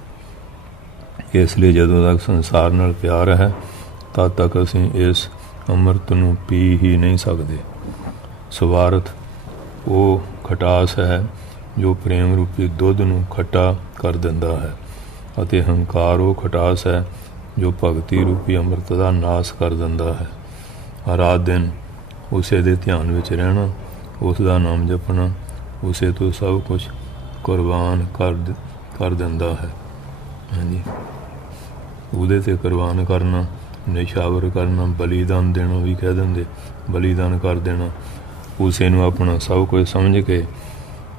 ਇਸ ਲਈ ਜਦੋਂ ਤੱਕ ਸੰਸਾਰ ਨਾਲ ਪਿਆਰ ਹੈ, ਤਦ ਤੱਕ ਅਸੀਂ ਇਸ ਅੰਮ੍ਰਿਤ ਨੂੰ ਪੀ ਹੀ ਨਹੀਂ ਸਕਦੇ। ਸਵਾਰਥ ਉਹ ਖਟਾਸ ਹੈ ਜੋ ਪ੍ਰੇਮ ਰੂਪੀ ਦੁੱਧ ਨੂੰ ਖੱਟਾ ਕਰ ਦਿੰਦਾ ਹੈ, ਅਤੇ ਹੰਕਾਰ ਉਹ ਖਟਾਸ ਹੈ ਜੋ ਭਗਤੀ ਰੂਪੀ ਅੰਮ੍ਰਿਤ ਦਾ ਨਾਸ ਕਰ ਦਿੰਦਾ ਹੈ। ਰਾਤ ਦਿਨ ਉਸੇ ਦੇ ਧਿਆਨ ਵਿੱਚ ਰਹਿਣਾ, ਉਸ ਦਾ ਨਾਮ ਜਪਣਾ ਉਸੇ ਤੋਂ ਸਭ ਕੁਝ ਕੁਰਬਾਨ ਕਰ ਦਿੰਦਾ ਹੈ। ਹਾਂਜੀ, ਉਹਦੇ 'ਤੇ ਕੁਰਬਾਨ ਕਰਨਾ, ਨਿਸ਼ਾਵਰ ਕਰਨਾ, ਬਲੀਦਾਨ ਦੇਣਾ ਵੀ ਕਹਿ ਦਿੰਦੇ, ਬਲੀਦਾਨ ਕਰ ਦੇਣਾ, ਉਸੇ ਨੂੰ ਆਪਣਾ ਸਭ ਕੁਝ ਸਮਝ ਕੇ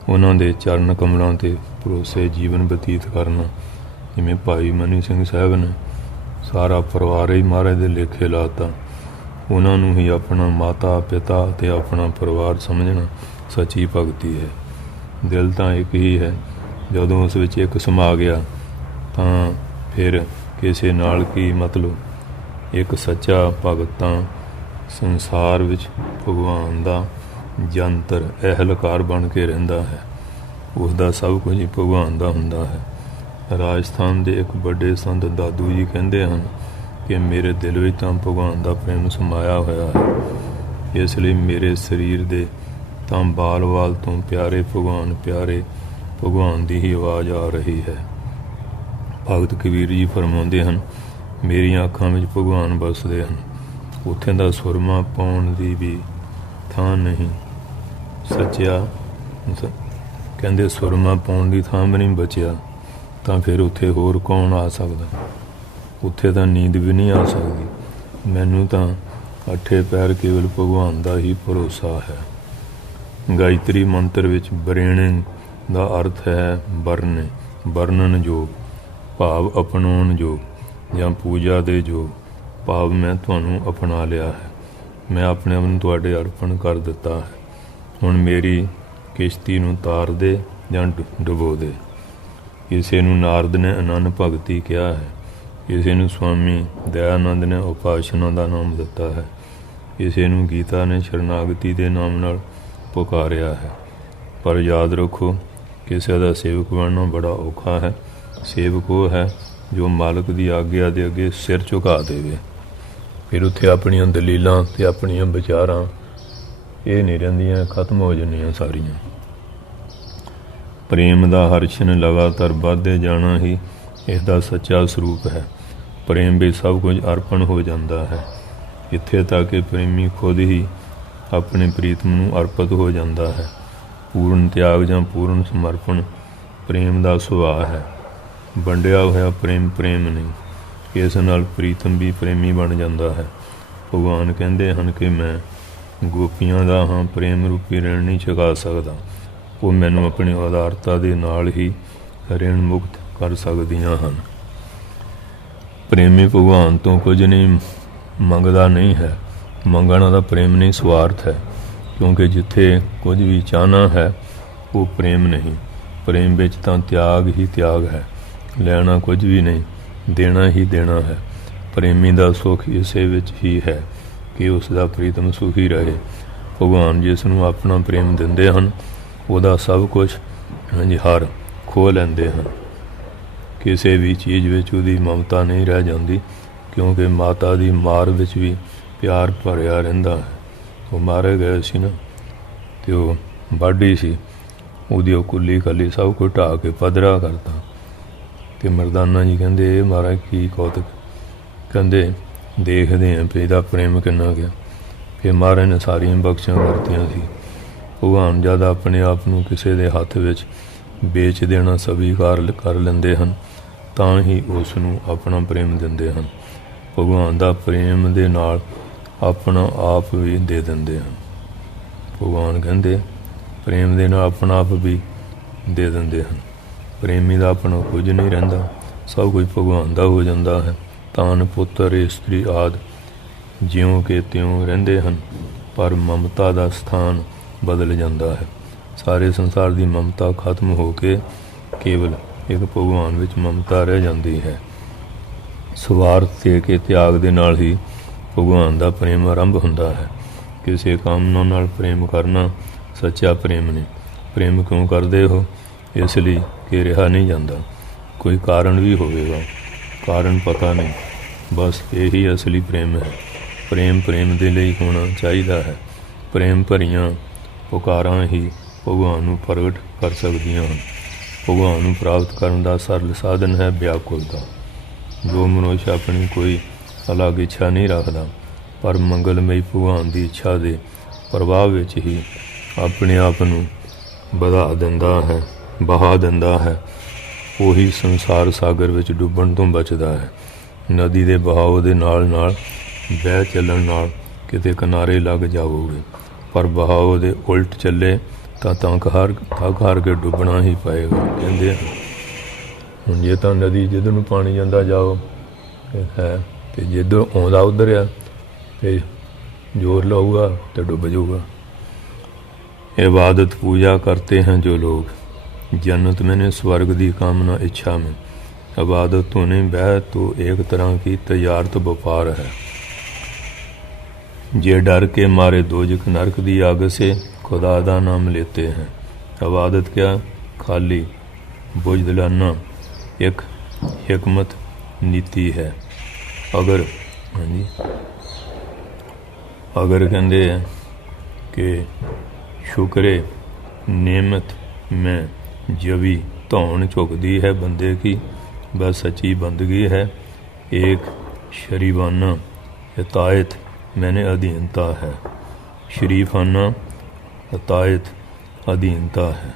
ਉਹਨਾਂ ਦੇ ਚਰਨ ਕਮਲਾਂ 'ਤੇ ਭਰੋਸੇ ਜੀਵਨ ਬਤੀਤ ਕਰਨਾ। ਜਿਵੇਂ ਭਾਈ ਮਨੀ ਸਿੰਘ ਸਾਹਿਬ ਨੇ ਸਾਰਾ ਪਰਿਵਾਰ ਹੀ ਮਹਾਰਾਜ ਦੇ ਲੇਖੇ ਲਾਤਾ, ਉਹਨਾਂ ਨੂੰ ਹੀ ਆਪਣਾ ਮਾਤਾ ਪਿਤਾ ਅਤੇ ਆਪਣਾ ਪਰਿਵਾਰ ਸਮਝਣਾ ਸੱਚੀ ਭਗਤੀ ਹੈ। ਦਿਲ ਤਾਂ ਇੱਕ ਹੀ ਹੈ, ਜਦੋਂ ਉਸ ਵਿੱਚ ਇੱਕ ਸਮਾ ਗਿਆ ਤਾਂ ਫਿਰ ਕਿਸੇ ਨਾਲ ਕੀ ਮਤਲਬ। ਇੱਕ ਸੱਚਾ ਭਗਤ ਤਾਂ ਸੰਸਾਰ ਵਿੱਚ ਭਗਵਾਨ ਦਾ ਜੰਤਰ ਅਹਿਲਕਾਰ ਬਣ ਕੇ ਰਹਿੰਦਾ ਹੈ, ਉਸ ਦਾ ਸਭ ਕੁਝ ਹੀ ਭਗਵਾਨ ਦਾ ਹੁੰਦਾ ਹੈ। ਰਾਜਸਥਾਨ ਦੇ ਇੱਕ ਵੱਡੇ ਸੰਤ ਦਾਦੂ ਜੀ ਕਹਿੰਦੇ ਹਨ ਕਿ ਮੇਰੇ ਦਿਲ ਵਿੱਚ ਤਾਂ ਭਗਵਾਨ ਦਾ ਪ੍ਰੇਮ ਸਮਾਇਆ ਹੋਇਆ ਹੈ, ਇਸ ਲਈ ਮੇਰੇ ਸਰੀਰ ਦੇ ਤਾਂ ਬਾਲ ਤੋਂ ਪਿਆਰੇ ਭਗਵਾਨ ਦੀ ਹੀ ਆਵਾਜ਼ ਆ ਰਹੀ ਹੈ। ਭਗਤ ਕਬੀਰ ਜੀ ਫਰਮਾਉਂਦੇ ਹਨ, ਮੇਰੀਆਂ ਅੱਖਾਂ ਵਿੱਚ ਭਗਵਾਨ ਵਸਦੇ ਹਨ, ਉੱਥੇ ਦਾ ਸੁਰਮਾ ਪਾਉਣ ਦੀ ਵੀ ਥਾਂ ਨਹੀਂ। ਸੱਚਿਆ ਕਹਿੰਦੇ ਸੁਰਮਾ ਪਾਉਣ ਦੀ ਥਾਂ ਵੀ ਨਹੀਂ ਬਚਿਆ, ਤਾਂ ਫਿਰ ਉੱਥੇ ਹੋਰ ਕੌਣ ਆ ਸਕਦਾ। ਉੱਥੇ ਤਾਂ ਨੀਂਦ ਵੀ ਨਹੀਂ ਆ ਸਕਦੀ। ਮੈਨੂੰ ਤਾਂ ਅੱਠੇ ਪੈਰ ਕੇਵਲ ਭਗਵਾਨ ਦਾ ਹੀ ਭਰੋਸਾ ਹੈ। ਗਾਇਤਰੀ ਮੰਤਰ ਵਿੱਚ ਬਰੇਣੇ ਦਾ ਅਰਥ ਹੈ ਵਰਣਨ ਯੋਗ, ਭਾਵ ਅਪਣਾਉਣ ਯੋਗ ਜਾਂ ਪੂਜਾ ਦੇ ਯੋਗ, ਭਾਵ ਮੈਂ ਤੁਹਾਨੂੰ ਅਪਣਾ ਲਿਆ ਹੈ, ਮੈਂ ਆਪਣੇ ਆਪ ਨੂੰ ਤੁਹਾਡੇ ਅਰਪਣ ਕਰ ਦਿੱਤਾ ਹੈ, ਹੁਣ ਮੇਰੀ ਕਿਸ਼ਤੀ ਨੂੰ ਤਾਰ ਦੇ ਜਾਂ ਡੁਬੋ ਦੇ। ਕਿਸੇ ਨੂੰ ਨਾਰਦ ਨੇ ਅਨੰਨ ਭਗਤੀ ਕਿਹਾ ਹੈ, ਕਿਸੇ ਨੂੰ ਸਵਾਮੀ ਦਇਆਨੰਦ ਨੇ ਉਪਾਸ਼ਨਾ ਦਾ ਨਾਮ ਦਿੱਤਾ ਹੈ, ਕਿਸੇ ਨੂੰ ਗੀਤਾ ਨੇ ਸ਼ਰਨਾਗਤੀ ਦੇ ਨਾਮ ਨਾਲ ਪੁਕਾਰਿਆ ਹੈ। ਪਰ ਯਾਦ ਰੱਖੋ, ਕਿਸੇ ਦਾ ਸੇਵਕ ਬਣਨਾ ਬੜਾ ਔਖਾ ਹੈ। ਸੇਵਕ ਉਹ ਹੈ ਜੋ ਮਾਲਕ ਦੀ ਆਗਿਆ ਦੇ ਅੱਗੇ ਸਿਰ ਝੁਕਾ ਦੇਵੇ। ਫਿਰ ਉੱਥੇ ਆਪਣੀਆਂ ਦਲੀਲਾਂ ਅਤੇ ਆਪਣੀਆਂ ਵਿਚਾਰਾਂ ਇਹ ਨਹੀਂ ਰਹਿੰਦੀਆਂ, ਖਤਮ ਹੋ ਜਾਂਦੀਆਂ ਸਾਰੀਆਂ। ਪ੍ਰੇਮ ਦਾ ਹਰਸ਼ਨ ਲਗਾਤਾਰ ਵੱਧਦੇ ਜਾਣਾ ਹੀ ਇਸ ਦਾ ਸੱਚਾ ਸਰੂਪ ਹੈ। ਪ੍ਰੇਮ ਵਿੱਚ ਸਭ ਕੁਝ ਅਰਪਣ ਹੋ ਜਾਂਦਾ ਹੈ, ਇੱਥੇ ਤੱਕ ਕਿ ਪ੍ਰੇਮੀ ਖੁਦ ਹੀ ਆਪਣੇ ਪ੍ਰੀਤਮ ਨੂੰ ਅਰਪਿਤ ਹੋ ਜਾਂਦਾ ਹੈ। ਪੂਰਨ ਤਿਆਗ ਜਾਂ ਪੂਰਨ ਸਮਰਪਣ ਪ੍ਰੇਮ ਦਾ ਸੁਭਾਅ ਹੈ। ਵੰਡਿਆ ਹੋਇਆ ਪ੍ਰੇਮ ਨਹੀਂ। ਇਸ ਨਾਲ ਪ੍ਰੀਤਮ ਵੀ ਪ੍ਰੇਮੀ ਬਣ ਜਾਂਦਾ ਹੈ। ਭਗਵਾਨ ਕਹਿੰਦੇ ਹਨ ਕਿ ਮੈਂ ਗੋਪੀਆਂ ਦਾ ਹਾਂ ਪ੍ਰੇਮ ਰੂਪੀ ਰਿਣ ਨਹੀਂ ਚੁਕਾ ਸਕਦਾ, ਉਹ ਮੈਨੂੰ ਆਪਣੀ ਉਦਾਰਤਾ ਦੇ ਨਾਲ ਹੀ ਰਿਣ ਮੁਕਤ ਕਰ ਸਕਦੀਆਂ ਹਨ। ਪ੍ਰੇਮੀ ਭਗਵਾਨ ਤੋਂ ਕੁਝ ਨਹੀਂ ਮੰਗਦਾ ਨਹੀਂ ਹੈ। ਮੰਗਣਾ ਦਾ ਪ੍ਰੇਮ ਨਹੀਂ, ਸਵਾਰਥ ਹੈ, ਕਿਉਂਕਿ ਜਿੱਥੇ ਕੁਝ ਵੀ ਚਾਹਨਾ ਹੈ ਉਹ ਪ੍ਰੇਮ ਨਹੀਂ। ਪ੍ਰੇਮ ਵਿੱਚ ਤਾਂ ਤਿਆਗ ਹੀ ਤਿਆਗ ਹੈ, ਲੈਣਾ ਕੁਝ ਵੀ ਨਹੀਂ, ਦੇਣਾ ਹੀ ਦੇਣਾ ਹੈ। ਪ੍ਰੇਮੀ ਦਾ ਸੁੱਖ ਇਸੇ ਵਿੱਚ ਹੀ ਹੈ ਕਿ ਉਸ ਦਾ ਪ੍ਰੀਤਮ ਸੁਖੀ ਰਹੇ। ਭਗਵਾਨ ਜਿਸ ਨੂੰ ਆਪਣਾ ਪ੍ਰੇਮ ਦਿੰਦੇ ਹਨ ਉਹਦਾ ਸਭ ਕੁਝ ਹਰ ਖੋਹ ਲੈਂਦੇ ਹਨ। ਕਿਸੇ ਵੀ ਚੀਜ਼ ਵਿੱਚ ਉਹਦੀ ਮਮਤਾ ਨਹੀਂ ਰਹਿ ਜਾਂਦੀ, ਕਿਉਂਕਿ ਮਾਤਾ ਦੀ ਮਾਰ ਵਿੱਚ ਵੀ ਪਿਆਰ ਭਰਿਆ ਰਹਿੰਦਾ ਹੈ। ਉਹ ਮਾਰੇ ਗਏ ਸੀ ਨਾ, ਅਤੇ ਉਹ ਵਾਢੀ ਸੀ, ਉਹਦੀ ਉਹ ਕੁੱਲੀ ਕੱਲੀ ਸਭ ਕੁਝ ਢਾਹ ਕੇ ਪੱਧਰਾ ਕਰਤਾ। ਅਤੇ ਮਰਦਾਨਾ ਜੀ ਕਹਿੰਦੇ ਇਹ ਮਹਾਰਾਜ ਕੀ ਕੌਤਕ, ਕਹਿੰਦੇ ਦੇਖਦੇ ਹਾਂ ਵੀ ਇਹਦਾ ਪ੍ਰੇਮ ਕਿੰਨਾ ਗਿਆ। ਫਿਰ ਮਹਾਰਾਜ ਨੇ ਸਾਰੀਆਂ ਬਖਸ਼ਾਂ ਕਰਤੀਆਂ ਸੀ। ਭਗਵਾਨ ਜਦ ਆਪਣੇ ਆਪ ਨੂੰ ਕਿਸੇ ਦੇ ਹੱਥ ਵਿੱਚ ਵੇਚ ਦੇਣਾ ਸਵੀਕਾਰ ਕਰ ਲੈਂਦੇ ਹਨ ਤਾਂ ਹੀ ਉਸ ਨੂੰ ਆਪਣਾ ਪ੍ਰੇਮ ਦਿੰਦੇ ਹਨ। ਭਗਵਾਨ ਦਾ ਪ੍ਰੇਮ ਦੇ ਨਾਲ ਆਪਣਾ ਆਪ ਵੀ ਦੇ ਦਿੰਦੇ ਹਨ। ਭਗਵਾਨ ਕਹਿੰਦੇ ਪ੍ਰੇਮ ਦੇ ਨਾਲ ਆਪਣਾ ਆਪ ਵੀ ਦੇ ਦਿੰਦੇ ਹਨ। ਪ੍ਰੇਮੀ ਦਾ ਆਪਣਾ ਕੁਝ ਨਹੀਂ ਰਹਿੰਦਾ, ਸਭ ਕੁਝ ਭਗਵਾਨ ਦਾ ਹੋ ਜਾਂਦਾ ਹੈ। ਧਨ ਪੁੱਤਰ ਇਸਤਰੀ ਆਦਿ ਜਿਉਂ ਕਿ ਤਿਉਂ ਰਹਿੰਦੇ ਹਨ, ਪਰ ਮਮਤਾ ਦਾ ਸਥਾਨ ਬਦਲ ਜਾਂਦਾ ਹੈ। ਸਾਰੇ ਸੰਸਾਰ ਦੀ ਮਮਤਾ ਖਤਮ ਹੋ ਕੇ ਕੇਵਲ ਇੱਕ ਭਗਵਾਨ ਵਿੱਚ ਮਮਤਾ ਰਹਿ ਜਾਂਦੀ ਹੈ। ਸਵਾਰਥ ਦੇ ਕੇ ਤਿਆਗ ਦੇ ਨਾਲ ਹੀ ਭਗਵਾਨ ਦਾ ਪ੍ਰੇਮ ਆਰੰਭ ਹੁੰਦਾ ਹੈ। ਕਿਸੇ ਕਾਮਨਾ ਨਾਲ ਪ੍ਰੇਮ ਕਰਨਾ ਸੱਚਾ ਪ੍ਰੇਮ ਨਹੀਂ। ਪ੍ਰੇਮ ਕਿਉਂ ਕਰਦੇ ਹੋ? ਇਸ ਲਈ ਕਿ ਰਿਹਾ ਨਹੀਂ ਜਾਂਦਾ। ਕੋਈ ਕਾਰਨ ਵੀ ਹੋਵੇਗਾ, ਕਾਰਨ ਪਤਾ ਨਹੀਂ, ਬਸ ਇਹੀ ਅਸਲੀ ਪ੍ਰੇਮ ਹੈ। ਪ੍ਰੇਮ ਦੇ ਲਈ ਹੋਣਾ ਚਾਹੀਦਾ ਹੈ। ਪ੍ਰੇਮ ਭਰੀਆਂ ਪੁਕਾਰਾਂ ਹੀ ਭਗਵਾਨ ਨੂੰ ਪ੍ਰਗਟ ਕਰ ਸਕਦੀਆਂ ਹਨ। ਭਗਵਾਨ ਨੂੰ ਪ੍ਰਾਪਤ ਕਰਨ ਦਾ ਸਰਲ ਸਾਧਨ ਹੈ ਵਿਆਕੁਲਤਾ। ਜੋ ਮਨੁੱਖ ਆਪਣੀ ਕੋਈ ਅਲੱਗ ਇੱਛਾ ਨਹੀਂ ਰੱਖਦਾ, ਪਰ ਮੰਗਲਮਈ ਭਗਵਾਨ ਦੀ ਇੱਛਾ ਦੇ ਪ੍ਰਭਾਵ ਵਿੱਚ ਹੀ ਆਪਣੇ ਆਪ ਨੂੰ ਵਧਾ ਦਿੰਦਾ ਹੈ, ਬਹਾ ਦਿੰਦਾ ਹੈ, ਉਹੀ ਸੰਸਾਰ ਸਾਗਰ ਵਿੱਚ ਡੁੱਬਣ ਤੋਂ ਬਚਦਾ ਹੈ। ਨਦੀ ਦੇ ਬਹਾਓ ਦੇ ਨਾਲ ਨਾਲ ਬਹਿ ਚੱਲਣ ਨਾਲ ਕਿਤੇ ਕਿਨਾਰੇ ਲੱਗ ਜਾਵੋਗੇ, ਪਰ ਬਹਾਓ ਦੇ ਉਲਟ ਚੱਲੇ ਤਾਂ ਥੱਕ ਹਾਰ ਕੇ ਡੁੱਬਣਾ ਹੀ ਪਏਗਾ। ਕਹਿੰਦੇ ਹਨ ਹੁਣ ਜੇ ਤਾਂ ਨਦੀ ਜਿੱਧਰ ਨੂੰ ਪਾਣੀ ਜਾਂਦਾ ਜਾਓ ਹੈ, ਅਤੇ ਜਿੱਧਰ ਆਉਂਦਾ ਉੱਧਰ ਆ ਅਤੇ ਜ਼ੋਰ ਲਾਊਗਾ तो डूब जाऊगा। इबादत पूजा करते हैं जो लोग, जन्नत में स्वर्ग की कामना इच्छा में, इबादत तो नहीं बह तो एक तरह की तजारत व्यापार है। जे डर के मारे दोजख नरक की आग से खुदा का नाम लेते हैं। इबादत क्या खाली बुझदिलाना एक हिकमत नीति है। अगर हाँ जी अगर कहते हैं कि शुक्रे नेमत में जवी धौन झुकती है बंदे की, बस सच्ची बंदगी है। एक शरीफाना इतायत मैंने अधीनता है। शरीफाना इतायत अधीनता है।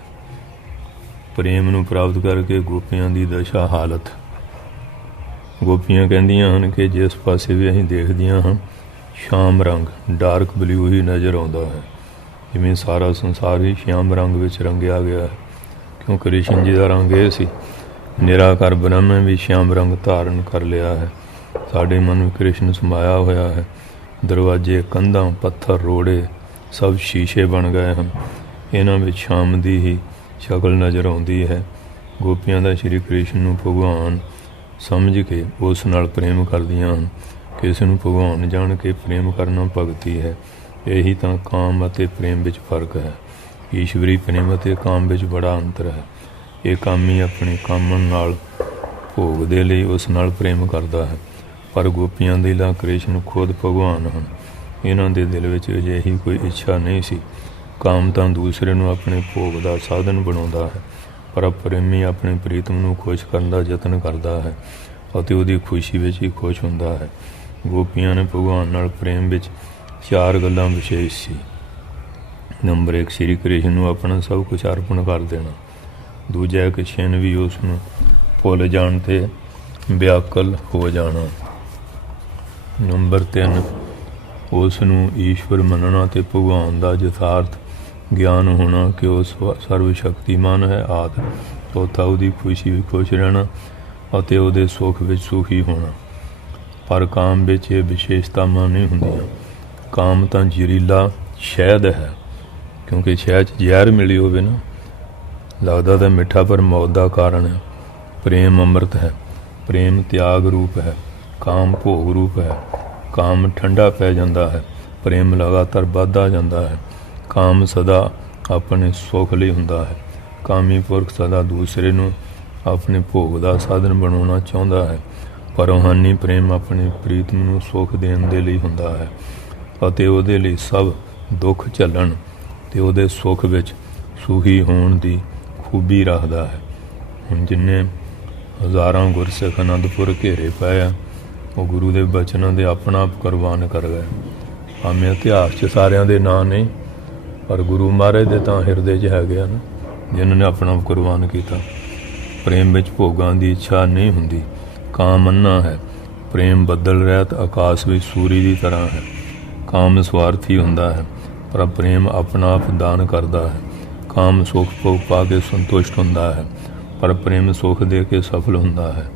प्रेम नूं प्राप्त करके गोपियां दी दशा हालत। गोपियां कहंदियां हन कि जिस पासे भी असीं देखदियां हां श्याम रंग डार्क ब्लू ही नज़र आता है, जिवें सारा संसार ही श्याम रंग विच रंगिया गया है। क्यों कृष्ण जी का रंग ये सी, निराकार ब्रह्म भी श्याम रंग धारण कर लिया है। साडे मन में कृष्ण समाया होया है। दरवाजे कंधां पत्थर रोड़े सब शीशे बन गए हैं। इन्हां विच श्याम दी ही शक्ल नज़र आउंदी है। गोपियां दा श्री कृष्ण नूं भगवान समझ के उस नाल प्रेम करदियां हन। किसी नूं भगवान जान के प्रेम करना भगती है। यही तो काम अते प्रेम विच फर्क है। ईश्वरी प्रेम अते काम विच बड़ा अंतर है। ये कामी अपने कामन नाल भोग दे लई उस नाल प्रेम करता है, पर गोपियां दे ला कृष्ण खुद भगवान हैं। इन्हां दे दिल विच अजिही कोई इच्छा नहीं सी। काम तां दूसरे नूं अपने भोग दा साधन बनाउंदा है, पर प्रेमी अपने प्रीतम नूं खुश करन दा यतन करदा है अते उहदी खुशी विच ही खुश हुंदा है। गोपियां ने भगवान नाल प्रेम विच चार गल्लां विशेष सी। नंबर 1 श्री कृष्ण नूं अपना सब कुछ अर्पण कर देना। दूजा एक छिन भी उसनूं भुल जाण ते व्याकुल हो जाना। नंबर 3 उसनूं ईश्वर मनना ते भगवान दा यथार्थ ज्ञान होना कि वह सर्वशक्तिमान है आदि। चौथा उहदी खुशी भी खुश रहना अते उहदे सुख विच सुखी होना। पर काम विच ये विशेषतावां नहीं हुंदियां। काम तां जहरीला शहद है, क्योंकि शहद जहर मिली होवे ना, लगदा तां मिठा पर मौत दा कारण है। प्रेम अमृत है। प्रेम त्याग रूप है। काम भोग रूप है। काम ठंडा पै जांदा है, प्रेम लगातार वधदा जांदा है। काम सदा अपने सुख लई हुंदा है। कामी पुरख सदा दूसरे नूं अपने भोग दा साधन बनाउणा चाहुंदा है, पर रूहानी प्रेम अपने प्रीतम नूं सुख देण दे लई हुंदा है अते उहदे लई सब दुख झੱਲਣ ते उहदे सुख विच सुखी होण दी खूबी रखदा है। हुण जिन्ने हज़ारां गुरसिख आनंदपुर घेरे पए आ, वो गुरु दे बचनां दे अपना आप कुर्बान कर गए। भावें इतिहास 'ਚ सारिਆਂ ਦੇ ਨਾਂ नहीं, पर गुरु महाराज दे तां हिरदे 'ਚ हैगे आ ना, जिन्हां ने अपना आप कुर्बान किया। प्रेम विच भोगां दी इच्छा नहीं हुंदी। काम अन्ना है। प्रेम बदल रहत आकाश विच सूरी की तरह है। काम स्वार्थी हुंदा है, पर प्रेम अपना आप दान करता है। काम सुख भोग पा के संतुष्ट हुंदा है, पर प्रेम सुख दे के सफल हुंदा है।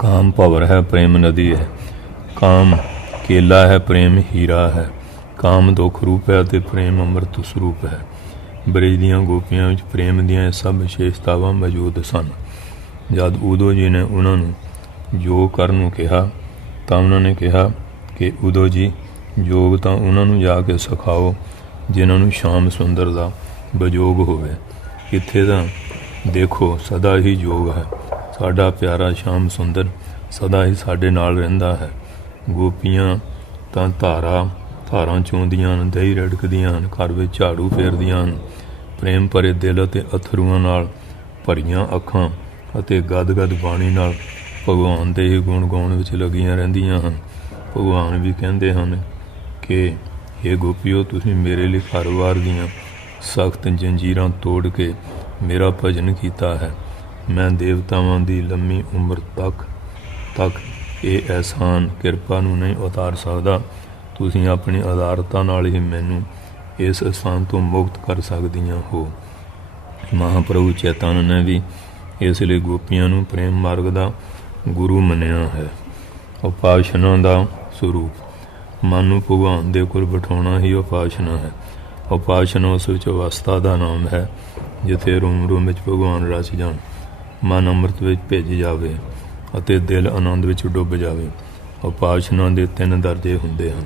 काम भंवर है, प्रेम नदी है। काम केला है, प्रेम हीरा है। काम दुख रूप है ते प्रेम अमृत स्वरूप है। ब्रज दीआं गोपियां विच प्रेम दीआं सब विशेषतावां मौजूद सन। जद उदो जी ने उन्होंने योग करन नूं कहा तां उन्हां ने कहा कि उदो जी योग तां उन्हां नूं जाके सिखाओ जिन्हां नूं श्याम सुंदर दा बयोग होवे। इत्थे तां देखो सदा ही योग है। साडा प्यारा श्याम सुंदर सदा ही साडे नाल रहिंदा है। गोपियां तां धारा ਧਾਰਾਂ ਚੋਂਦੀਆਂ ਹਨ, ਦਹੀਂ ਰੜਕਦੀਆਂ ਹਨ, ਘਰ ਵਿੱਚ ਝਾੜੂ ਫੇਰਦੀਆਂ ਹਨ। ਪ੍ਰੇਮ ਭਰੇ ਦਿਲ ਅਤੇ ਅਥਰੂਆਂ ਨਾਲ ਭਰੀਆਂ ਅੱਖਾਂ ਅਤੇ ਗਦ-ਗਦ ਬਾਣੀ ਨਾਲ ਭਗਵਾਨ ਦੇ ਹੀ ਗੁਣ ਗਾਉਣ ਵਿੱਚ ਲੱਗੀਆਂ ਰਹਿੰਦੀਆਂ ਹਨ। ਭਗਵਾਨ ਵੀ ਕਹਿੰਦੇ ਹਨ ਕਿ ਇਹ ਗੋਪੀਓ, ਤੁਸੀਂ ਮੇਰੇ ਲਈ ਘਰ-ਬਾਰ ਦੀਆਂ ਸਖਤ ਜੰਜੀਰਾਂ ਤੋੜ ਕੇ ਮੇਰਾ ਭਜਨ ਕੀਤਾ ਹੈ। ਮੈਂ ਦੇਵਤਾਵਾਂ ਦੀ ਲੰਮੀ ਉਮਰ ਤੱਕ ਇਹ ਅਹਿਸਾਨ ਕਿਰਪਾ ਨੂੰ ਨਹੀਂ ਉਤਾਰ ਸਕਦਾ। ਤੁਸੀਂ ਆਪਣੀ ਉਦਾਰਤਾ ਨਾਲ ਹੀ ਮੈਨੂੰ ਇਸ ਅਹਿਸਾਨ ਤੋਂ ਮੁਕਤ ਕਰ ਸਕਦੀਆਂ ਹੋ। ਮਹਾਂਪ੍ਰਭੂ ਚੈਤਨ ਨੇ ਵੀ ਇਸ ਲਈ ਗੋਪੀਆਂ ਨੂੰ ਪ੍ਰੇਮ ਮਾਰਗ ਦਾ ਗੁਰੂ ਮੰਨਿਆ ਹੈ। ਉਪਾਸ਼ਨਾ ਦਾ ਸਰੂਪ। ਮਨ ਨੂੰ ਭਗਵਾਨ ਦੇ ਕੋਲ ਬਿਠਾਉਣਾ ਹੀ ਉਪਾਸ਼ਨਾ ਹੈ। ਉਪਾਸ਼ਨਾ ਉਸ ਵਿੱਚ ਅਵਸਥਾ ਦਾ ਨਾਮ ਹੈ ਜਿੱਥੇ ਰੂਮ ਰੂਮ ਵਿੱਚ ਭਗਵਾਨ ਰਚ ਜਾਣ, ਮਨ ਅੰਮ੍ਰਿਤ ਵਿੱਚ ਭਿੱਜ ਜਾਵੇ ਅਤੇ ਦਿਲ ਆਨੰਦ ਵਿੱਚ ਡੁੱਬ ਜਾਵੇ। ਉਪਾਸ਼ਨਾ ਦੇ 3 ਦਰਜੇ ਹੁੰਦੇ ਹਨ।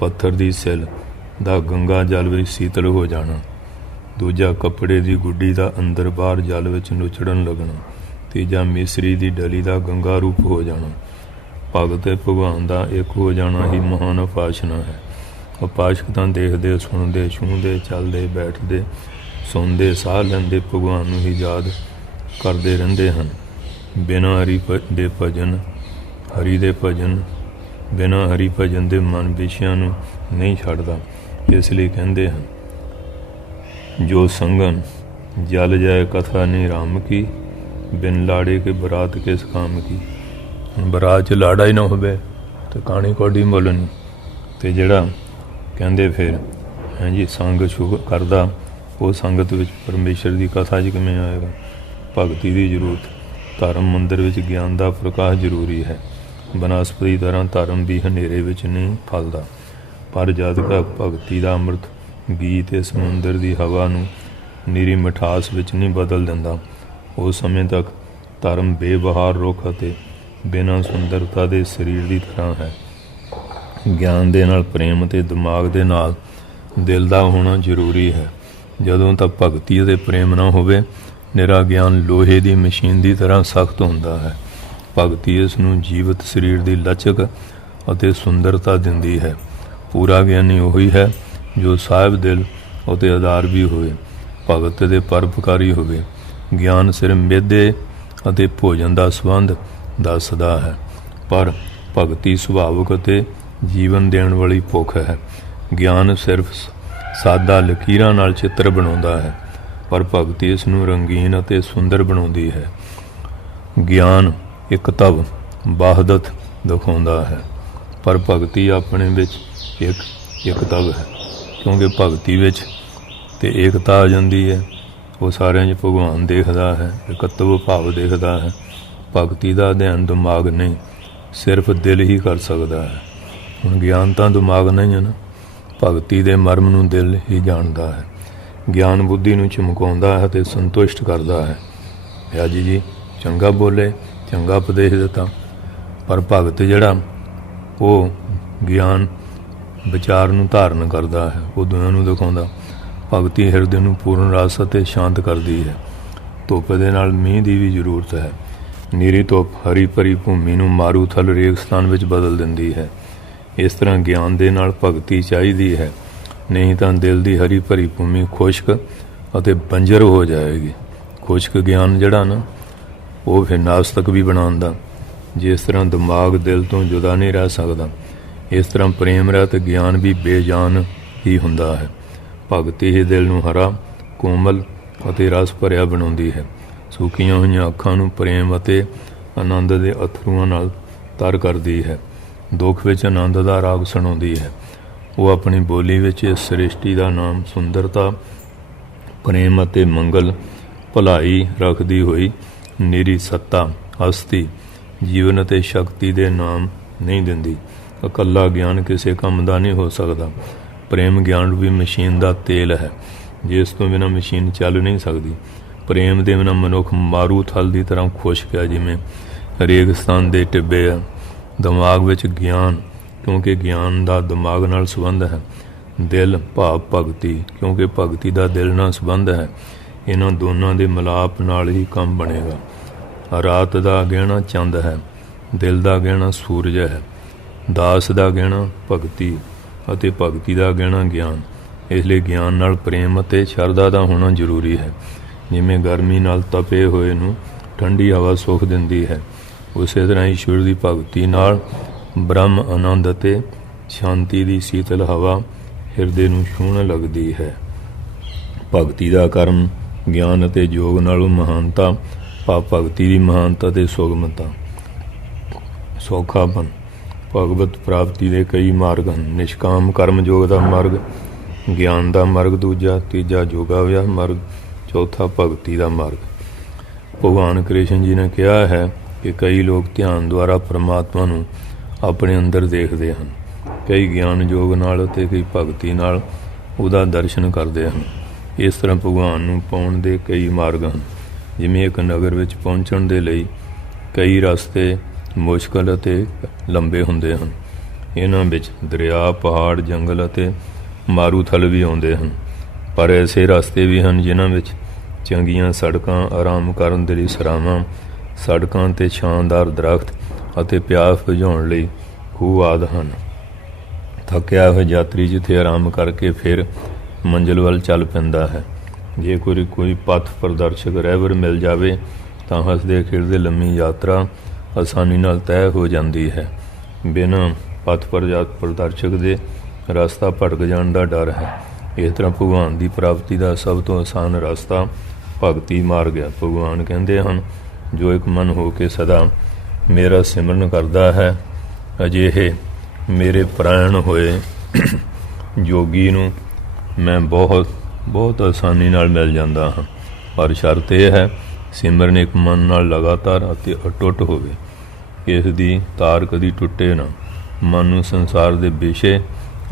ਪੱਥਰ ਦੀ ਸਿਲ ਦਾ ਗੰਗਾ ਜਲ ਵਿੱਚ ਸੀਤਲ ਹੋ ਜਾਣਾ, ਦੂਜਾ ਕੱਪੜੇ ਦੀ ਗੁੱਡੀ ਦਾ ਅੰਦਰ ਬਾਹਰ ਜਲ ਵਿੱਚ ਨੁਚੜਨ ਲੱਗਣਾ, ਤੀਜਾ ਮਿਸਰੀ ਦੀ ਡਲੀ ਦਾ ਗੰਗਾ ਰੂਪ ਹੋ ਜਾਣਾ। ਭਗਤ ਭਗਵਾਨ ਦਾ ਇੱਕ ਹੋ ਜਾਣਾ ਹੀ ਮਹਾਨ ਉਪਾਸ਼ਨਾ ਹੈ। ਉਪਾਸ਼ਕ ਤਾਂ ਦੇਖਦੇ, ਸੁਣਦੇ, ਛੂਹਦੇ, ਚੱਲਦੇ, ਬੈਠਦੇ, ਸੁਣਦੇ, ਸਾਹ ਲੈਂਦੇ ਭਗਵਾਨ ਨੂੰ ਹੀ ਯਾਦ ਕਰਦੇ ਰਹਿੰਦੇ ਹਨ। ਬਿਨਾਂ ਹਰੀ ਭਜਨ ਦੇ ਮਨ ਵਿਸ਼ਿਆਂ ਨੂੰ ਨਹੀਂ ਛੱਡਦਾ। ਇਸ ਲਈ ਕਹਿੰਦੇ ਹਨ, ਜੋ ਸੰਗਨ ਜਲ ਜਾਏ ਕਥਾ ਨਹੀਂ ਰਾਮ ਕੀ, ਬਿਨ ਲਾੜੇ ਕੇ ਬਰਾਤ ਕਿਸ ਕਾਮ ਕੀ। ਬਰਾਤ 'ਚ ਲਾੜਾ ਹੀ ਨਾ ਹੋਵੇ ਤੇ ਕਹਾਣੀ ਕੋਡੀ ਮੁੱਲ ਨਹੀਂ। ਅਤੇ ਜਿਹੜਾ ਕਹਿੰਦੇ ਫਿਰ ਹਾਂਜੀ ਸੰਗ ਸ਼ੁਭ ਕਰਦਾ, ਉਹ ਸੰਗਤ ਵਿੱਚ ਪਰਮੇਸ਼ਰ ਦੀ ਕਥਾ 'ਚ ਕਿਵੇਂ ਆਏਗਾ। ਭਗਤੀ ਦੀ ਜ਼ਰੂਰਤ। ਧਰਮ ਮੰਦਰ ਵਿੱਚ ਗਿਆਨ ਦਾ ਪ੍ਰਕਾਸ਼ ਜ਼ਰੂਰੀ ਹੈ। ਬਨਸਪਤੀ ਤਰ੍ਹਾਂ ਧਰਮ ਵੀ ਹਨੇਰੇ ਵਿੱਚ ਨਹੀਂ ਫਲਦਾ, ਪਰ ਜਦ ਤੱਕ ਭਗਤੀ ਦਾ ਅੰਮ੍ਰਿਤ ਬੀਜ ਤੇ ਸਮੁੰਦਰ ਦੀ ਹਵਾ ਨੂੰ ਨਿਰੀ ਮਿਠਾਸ ਵਿੱਚ ਨਹੀਂ ਬਦਲ ਦਿੰਦਾ, ਉਸ ਸਮੇਂ ਤੱਕ ਧਰਮ ਬੇਬਹਾਰ ਰੁੱਖ ਅਤੇ ਬਿਨਾਂ ਸੁੰਦਰਤਾ ਦੇ ਸਰੀਰ ਦੀ ਤਰ੍ਹਾਂ ਹੈ। ਗਿਆਨ ਦੇ ਨਾਲ ਪ੍ਰੇਮ ਅਤੇ ਦਿਮਾਗ ਦੇ ਨਾਲ ਦਿਲ ਦਾ ਹੋਣਾ ਜ਼ਰੂਰੀ ਹੈ। ਜਦੋਂ ਤੱਕ ਭਗਤੀ ਅਤੇ ਪ੍ਰੇਮ ਨਾ ਹੋਵੇ, ਨਿਰਾ ਗਿਆਨ ਲੋਹੇ ਦੀ ਮਸ਼ੀਨ ਦੀ ਤਰ੍ਹਾਂ ਸਖਤ ਹੁੰਦਾ ਹੈ। ਭਗਤੀ ਇਸ ਨੂੰ ਜੀਵਤ ਸਰੀਰ ਦੀ ਲਚਕ ਅਤੇ ਸੁੰਦਰਤਾ ਦਿੰਦੀ ਹੈ। ਪੂਰਾ ਗਿਆਨੀ ਉਹੀ ਹੈ ਜੋ ਸਾਹਿਬ ਦਿਲ ਅਤੇ ਆਧਾਰ ਵੀ ਹੋਵੇ, ਭਗਤ ਦੇ ਪਰਉਪਕਾਰੀ ਹੋਵੇ। ਗਿਆਨ ਸਿਰਫ ਮਿਹਦੇ ਅਤੇ ਭੋਜਨ ਦਾ ਸੰਬੰਧ ਦੱਸਦਾ ਹੈ, ਪਰ ਭਗਤੀ ਸੁਭਾਵਕ ਅਤੇ ਜੀਵਨ ਦੇਣ ਵਾਲੀ ਭੁੱਖ ਹੈ। ਗਿਆਨ ਸਿਰਫ ਸਾਦਾ ਲਕੀਰਾਂ ਨਾਲ ਚਿੱਤਰ ਬਣਾਉਂਦਾ ਹੈ, ਪਰ ਭਗਤੀ ਇਸ ਨੂੰ ਰੰਗੀਨ ਅਤੇ ਸੁੰਦਰ ਬਣਾਉਂਦੀ ਹੈ। ਗਿਆਨ ਇੱਕ ਤਵ ਵਾਹਦਤ ਦਿਖਾਉਂਦਾ ਹੈ, ਪਰ ਭਗਤੀ ਆਪਣੇ ਵਿੱਚ ਇੱਕ ਤਵ ਹੈ, ਕਿਉਂਕਿ ਭਗਤੀ ਵਿੱਚ ਤੇ ਏਕਤਾ ਆ ਜਾਂਦੀ ਹੈ। ਉਹ ਸਾਰਿਆਂ 'ਚ ਭਗਵਾਨ ਦੇਖਦਾ ਹੈ, ਇਕੱਤਵ ਭਾਵ ਦੇਖਦਾ ਹੈ। ਭਗਤੀ ਦਾ ਅਧਿਐਨ ਦਿਮਾਗ ਨਹੀਂ, ਸਿਰਫ ਦਿਲ ਹੀ ਕਰ ਸਕਦਾ ਹੈ। ਹੁਣ ਗਿਆਨ ਤਾਂ ਦਿਮਾਗ ਨਹੀਂ ਹੈ ਨਾ, ਭਗਤੀ ਦੇ ਮਰਮ ਨੂੰ ਦਿਲ ਹੀ ਜਾਣਦਾ ਹੈ। ਗਿਆਨ ਬੁੱਧੀ ਨੂੰ ਚਮਕਾਉਂਦਾ ਹੈ ਅਤੇ ਸੰਤੁਸ਼ਟ ਕਰਦਾ ਹੈ। ਪਿਆਜੀ ਜੀ ਚੰਗਾ ਬੋਲੇ, ਚੰਗਾ ਉਪਦੇਸ਼ ਦਿੱਤਾ, ਪਰ ਭਗਤ ਜਿਹੜਾ ਉਹ ਗਿਆਨ ਵਿਚਾਰ ਨੂੰ ਧਾਰਨ ਕਰਦਾ ਹੈ, ਉਹ ਦੁਨੀਆਂ ਨੂੰ ਦਿਖਾਉਂਦਾ। ਭਗਤੀ ਹਿਰਦੇ ਨੂੰ ਪੂਰਨ ਰਸ ਅਤੇ ਸ਼ਾਂਤ ਕਰਦੀ ਹੈ। ਧੁੱਪ ਦੇ ਨਾਲ ਮੀਂਹ ਦੀ ਵੀ ਜ਼ਰੂਰਤ ਹੈ। ਨੀਰੀ ਧੁੱਪ ਹਰੀ ਭਰੀ ਭੂਮੀ ਨੂੰ ਮਾਰੂਥਲ ਰੇਗਿਸਤਾਨ ਵਿੱਚ ਬਦਲ ਦਿੰਦੀ ਹੈ। ਇਸ ਤਰ੍ਹਾਂ ਗਿਆਨ ਦੇ ਨਾਲ ਭਗਤੀ ਚਾਹੀਦੀ ਹੈ, ਨਹੀਂ ਤਾਂ ਦਿਲ ਦੀ ਹਰੀ ਭਰੀ ਭੂਮੀ ਖੁਸ਼ਕ ਅਤੇ ਬੰਜਰ ਹੋ ਜਾਏਗੀ। ਖੁਸ਼ਕ ਗਿਆਨ ਜਿਹੜਾ ਨਾ, ਉਹ ਫਿਰ ਨਾਸਤਕ ਵੀ ਬਣਾਉਂਦਾ। ਜਿਸ ਤਰ੍ਹਾਂ ਦਿਮਾਗ ਦਿਲ ਤੋਂ ਜੁਦਾ ਨਹੀਂ ਰਹਿ ਸਕਦਾ, ਇਸ ਤਰ੍ਹਾਂ ਪ੍ਰੇਮ ਰਹਿਤ ਗਿਆਨ ਵੀ ਬੇਜਾਨ ਹੀ ਹੁੰਦਾ ਹੈ। ਭਗਤੀ ਹੀ ਦਿਲ ਨੂੰ ਹਰਾ, ਕੋਮਲ ਅਤੇ ਰਸ ਭਰਿਆ ਬਣਾਉਂਦੀ ਹੈ। ਸੁੱਕੀਆਂ ਹੋਈਆਂ ਅੱਖਾਂ ਨੂੰ ਪ੍ਰੇਮ ਅਤੇ ਆਨੰਦ ਦੇ ਅਥਰੂਆਂ ਨਾਲ ਤਰ ਕਰਦੀ ਹੈ। ਦੁੱਖ ਵਿੱਚ ਆਨੰਦ ਦਾ ਰਾਗ ਸੁਣਾਉਂਦੀ ਹੈ। ਉਹ ਆਪਣੀ ਬੋਲੀ ਵਿੱਚ ਇਸ ਸ੍ਰਿਸ਼ਟੀ ਦਾ ਨਾਮ ਸੁੰਦਰਤਾ, ਪ੍ਰੇਮ ਅਤੇ ਮੰਗਲ, ਭਲਾਈ ਰੱਖਦੀ ਹੋਈ ਨਿਰੀ ਸੱਤਾ, ਹਸਤੀ, ਜੀਵਨ ਅਤੇ ਸ਼ਕਤੀ ਦੇ ਨਾਮ ਨਹੀਂ ਦਿੰਦੀ। ਇਕੱਲਾ ਗਿਆਨ ਕਿਸੇ ਕੰਮ ਦਾ ਨਹੀਂ ਹੋ ਸਕਦਾ। ਪ੍ਰੇਮ ਗਿਆਨ ਵੀ ਮਸ਼ੀਨ ਦਾ ਤੇਲ ਹੈ, ਜਿਸ ਤੋਂ ਬਿਨਾਂ ਮਸ਼ੀਨ ਚੱਲ ਨਹੀਂ ਸਕਦੀ। ਪ੍ਰੇਮ ਦੇ ਬਿਨਾਂ ਮਨੁੱਖ ਮਾਰੂਥਲ ਦੀ ਤਰ੍ਹਾਂ ਖੁਸ਼ਕ ਹੈ, ਜਿਵੇਂ ਰੇਗਿਸਤਾਨ ਦੇ ਟਿੱਬੇ ਆ। ਦਿਮਾਗ ਵਿੱਚ ਗਿਆਨ, ਕਿਉਂਕਿ ਗਿਆਨ ਦਾ ਦਿਮਾਗ ਨਾਲ ਸੰਬੰਧ ਹੈ। ਦਿਲ ਭਾਵ ਭਗਤੀ, ਕਿਉਂਕਿ ਭਗਤੀ ਦਾ ਦਿਲ ਨਾਲ ਸੰਬੰਧ ਹੈ। ਇਹਨਾਂ ਦੋਨਾਂ ਦੇ ਮਿਲਾਪ ਨਾਲ ਹੀ ਕੰਮ ਬਣੇਗਾ। ਰਾਤ ਦਾ ਗਹਿਣਾ ਚੰਦ ਹੈ, ਦਿਲ ਦਾ ਗਹਿਣਾ ਸੂਰਜ ਹੈ। ਦਾਸ ਦਾ ਗਹਿਣਾ ਭਗਤੀ ਅਤੇ ਭਗਤੀ ਦਾ ਗਹਿਣਾ ਗਿਆਨ। ਇਸ ਲਈ ਗਿਆਨ ਨਾਲ ਪ੍ਰੇਮ ਅਤੇ ਸ਼ਰਧਾ ਦਾ ਹੋਣਾ ਜ਼ਰੂਰੀ ਹੈ। ਜਿਵੇਂ ਗਰਮੀ ਨਾਲ ਤਪੇ ਹੋਏ ਨੂੰ ਠੰਡੀ ਹਵਾ ਸੁੱਖ ਦਿੰਦੀ ਹੈ, ਉਸੇ ਤਰ੍ਹਾਂ ਈਸ਼ਵਰ ਦੀ ਭਗਤੀ ਨਾਲ ਬ੍ਰਹਮ ਆਨੰਦ ਅਤੇ ਸ਼ਾਂਤੀ ਦੀ ਸੀਤਲ ਹਵਾ ਹਿਰਦੇ ਨੂੰ ਛੂਹਣ ਲੱਗਦੀ ਹੈ। ਭਗਤੀ ਦਾ ਕਰਮ ਗਿਆਨ ਅਤੇ ਯੋਗ ਨਾਲੋਂ ਮਹਾਨਤਾ ਭਾਵ ਭਗਤੀ ਦੀ ਮਹਾਨਤਾ ਅਤੇ ਸੁਗਮਤਾ। ਸੌਖਾਪਨ। ਭਗਵਤ ਪ੍ਰਾਪਤੀ ਦੇ ਕਈ ਮਾਰਗ ਹਨ। ਨਿਸ਼ਕਾਮ ਕਰਮ ਯੋਗ ਦਾ ਮਾਰਗ, ਗਿਆਨ ਦਾ ਮਾਰਗ ਦੂਜਾ, ਤੀਜਾ ਯੋਗਾਭਿਆਸ ਮਾਰਗ, ਚੌਥਾ ਭਗਤੀ ਦਾ ਮਾਰਗ। ਭਗਵਾਨ ਕ੍ਰਿਸ਼ਨ ਜੀ ਨੇ ਕਿਹਾ ਹੈ ਕਿ ਕਈ ਲੋਕ ਧਿਆਨ ਦੁਆਰਾ ਪਰਮਾਤਮਾ ਨੂੰ ਆਪਣੇ ਅੰਦਰ ਦੇਖਦੇ ਹਨ, ਕਈ ਗਿਆਨ ਯੋਗ ਨਾਲ ਅਤੇ ਕਈ ਭਗਤੀ ਨਾਲ ਉਹਦਾ ਦਰਸ਼ਨ ਕਰਦੇ ਹਨ। ਇਸ ਤਰ੍ਹਾਂ ਭਗਵਾਨ ਨੂੰ ਪਾਉਣ ਦੇ ਕਈ ਮਾਰਗ ਹਨ। ਜਿਵੇਂ ਇੱਕ ਨਗਰ ਵਿੱਚ ਪਹੁੰਚਣ ਦੇ ਲਈ ਕਈ ਰਸਤੇ ਮੁਸ਼ਕਲ ਅਤੇ ਲੰਬੇ ਹੁੰਦੇ ਹਨ। ਇਹਨਾਂ ਵਿੱਚ ਦਰਿਆ, ਪਹਾੜ, ਜੰਗਲ ਅਤੇ ਮਾਰੂਥਲ ਵੀ ਆਉਂਦੇ ਹਨ। ਪਰ ਐਸੇ ਰਸਤੇ ਵੀ ਹਨ ਜਿਨ੍ਹਾਂ ਵਿੱਚ ਚੰਗੀਆਂ ਸੜਕਾਂ, ਆਰਾਮ ਕਰਨ ਦੇ ਲਈ ਸਰਾਵਾਂ, ਸੜਕਾਂ 'ਤੇ ਛਾਂਦਾਰ ਦਰੱਖਤ ਅਤੇ ਪਿਆਸ ਬੁਝਾਉਣ ਲਈ ਖੂਹ ਆਦਿ ਹਨ। ਥੱਕਿਆ ਹੋਇਆ ਯਾਤਰੀ ਜਿੱਥੇ ਆਰਾਮ ਕਰਕੇ ਫਿਰ ਮੰਜ਼ਿਲ ਵੱਲ ਚੱਲ ਪੈਂਦਾ ਹੈ। ਜੇ ਕੋਈ ਪਥ ਪ੍ਰਦਰਸ਼ਕ ਰਹਿਬਰ ਮਿਲ ਜਾਵੇ ਤਾਂ ਹੱਸਦੇ ਖੇਡਦੇ ਲੰਮੀ ਯਾਤਰਾ ਆਸਾਨੀ ਨਾਲ ਤੈਅ ਹੋ ਜਾਂਦੀ ਹੈ। ਬਿਨਾਂ ਪਥ ਪ੍ਰਦਰਸ਼ਕ ਦੇ ਰਸਤਾ ਭਟਕ ਜਾਣ ਦਾ ਡਰ ਹੈ। ਇਸ ਤਰ੍ਹਾਂ ਭਗਵਾਨ ਦੀ ਪ੍ਰਾਪਤੀ ਦਾ ਸਭ ਤੋਂ ਆਸਾਨ ਰਸਤਾ ਭਗਤੀ ਮਾਰਗ ਹੈ। ਭਗਵਾਨ ਕਹਿੰਦੇ ਹਨ, ਜੋ ਇੱਕ ਮਨ ਹੋ ਕੇ ਸਦਾ ਮੇਰਾ ਸਿਮਰਨ ਕਰਦਾ ਹੈ, ਅਜਿਹੇ ਮੇਰੇ ਪ੍ਰਾਣ ਹੋਏ ਯੋਗੀ ਨੂੰ ਮੈਂ ਬਹੁਤ ਆਸਾਨੀ ਨਾਲ ਮਿਲ ਜਾਂਦਾ ਹਾਂ। ਪਰ ਸ਼ਰਤ ਇਹ ਹੈ, ਸਿਮਰਨ ਇੱਕ ਮਨ ਨਾਲ ਲਗਾਤਾਰ ਅਤੇ ਅਟੁੱਟ ਹੋਵੇ। ਇਸ ਦੀ ਤਾਰ ਕਦੀ ਟੁੱਟੇ ਨਾ। ਮਨ ਨੂੰ ਸੰਸਾਰ ਦੇ ਵਿਸ਼ੇ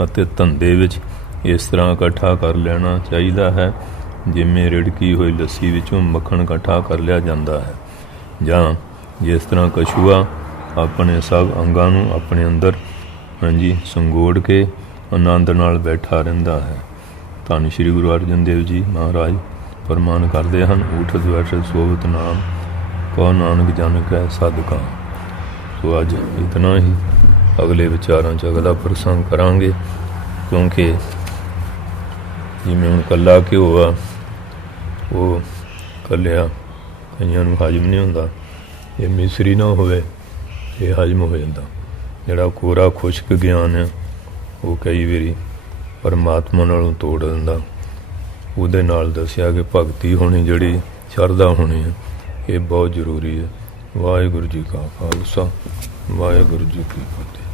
ਅਤੇ ਧੰਦੇ ਵਿੱਚ ਇਸ ਤਰ੍ਹਾਂ ਇਕੱਠਾ ਕਰ ਲੈਣਾ ਚਾਹੀਦਾ ਹੈ ਜਿਵੇਂ ਰਿੜਕੀ ਹੋਈ ਲੱਸੀ ਵਿੱਚੋਂ ਮੱਖਣ ਇਕੱਠਾ ਕਰ ਲਿਆ ਜਾਂਦਾ ਹੈ, ਜਾਂ ਜਿਸ ਤਰ੍ਹਾਂ ਕਛੂਆ ਆਪਣੇ ਸਭ ਅੰਗਾਂ ਨੂੰ ਆਪਣੇ ਅੰਦਰ ਸੰਗੋੜ ਕੇ ਆਨੰਦ ਨਾਲ ਬੈਠਾ ਰਹਿੰਦਾ ਹੈ। ਧੰਨ ਸ਼੍ਰੀ ਗੁਰੂ ਅਰਜਨ ਦੇਵ ਜੀ ਮਹਾਰਾਜ ਫਰਮਾਨ ਕਰਦੇ ਹਨ, ਊਠਤ ਬੈਠਤ ਸੋਵਤ ਨਾਮ, ਕਉ ਨਾਨਕ ਜਨ ਕੈ ਸਦਕਾ। ਸੋ ਅੱਜ ਇਤਨਾ ਹੀ। ਅਗਲੇ ਵਿਚਾਰਾਂ 'ਚ ਅਗਲਾ ਪ੍ਰਸੰਗ ਕਰਾਂਗੇ, ਕਿਉਂਕਿ ਜਿਵੇਂ ਹੁਣ ਇਕੱਲਾ ਘਿਓ ਆ, ਉਹ ਇਕੱਲਿਆਂ ਕਈਆਂ ਨੂੰ ਹਜਮ ਨਹੀਂ ਹੁੰਦਾ। ਇਹ ਮਿਸਰੀ ਨਾ ਹੋਵੇ ਇਹ ਹਜਮ ਹੋ ਜਾਂਦਾ। ਜਿਹੜਾ ਕੋਰਾ ਖੁਸ਼ਕ ਗਿਆਨ ਹੈ ਉਹ ਕਈ ਵਾਰੀ ਪਰਮਾਤਮਾ ਨਾਲੋਂ ਤੋੜ ਦਿੰਦਾ। ਉਹਦੇ ਨਾਲ ਦੱਸਿਆ ਕਿ ਭਗਤੀ ਹੋਣੀ, ਜਿਹੜੀ ਸ਼ਰਧਾ ਹੋਣੀ ਹੈ, ਇਹ ਬਹੁਤ ਜ਼ਰੂਰੀ ਹੈ। ਵਾਹਿਗੁਰੂ ਜੀ ਕਾ ਖਾਲਸਾ, ਵਾਹਿਗੁਰੂ ਜੀ ਕੀ ਫਤਿਹ।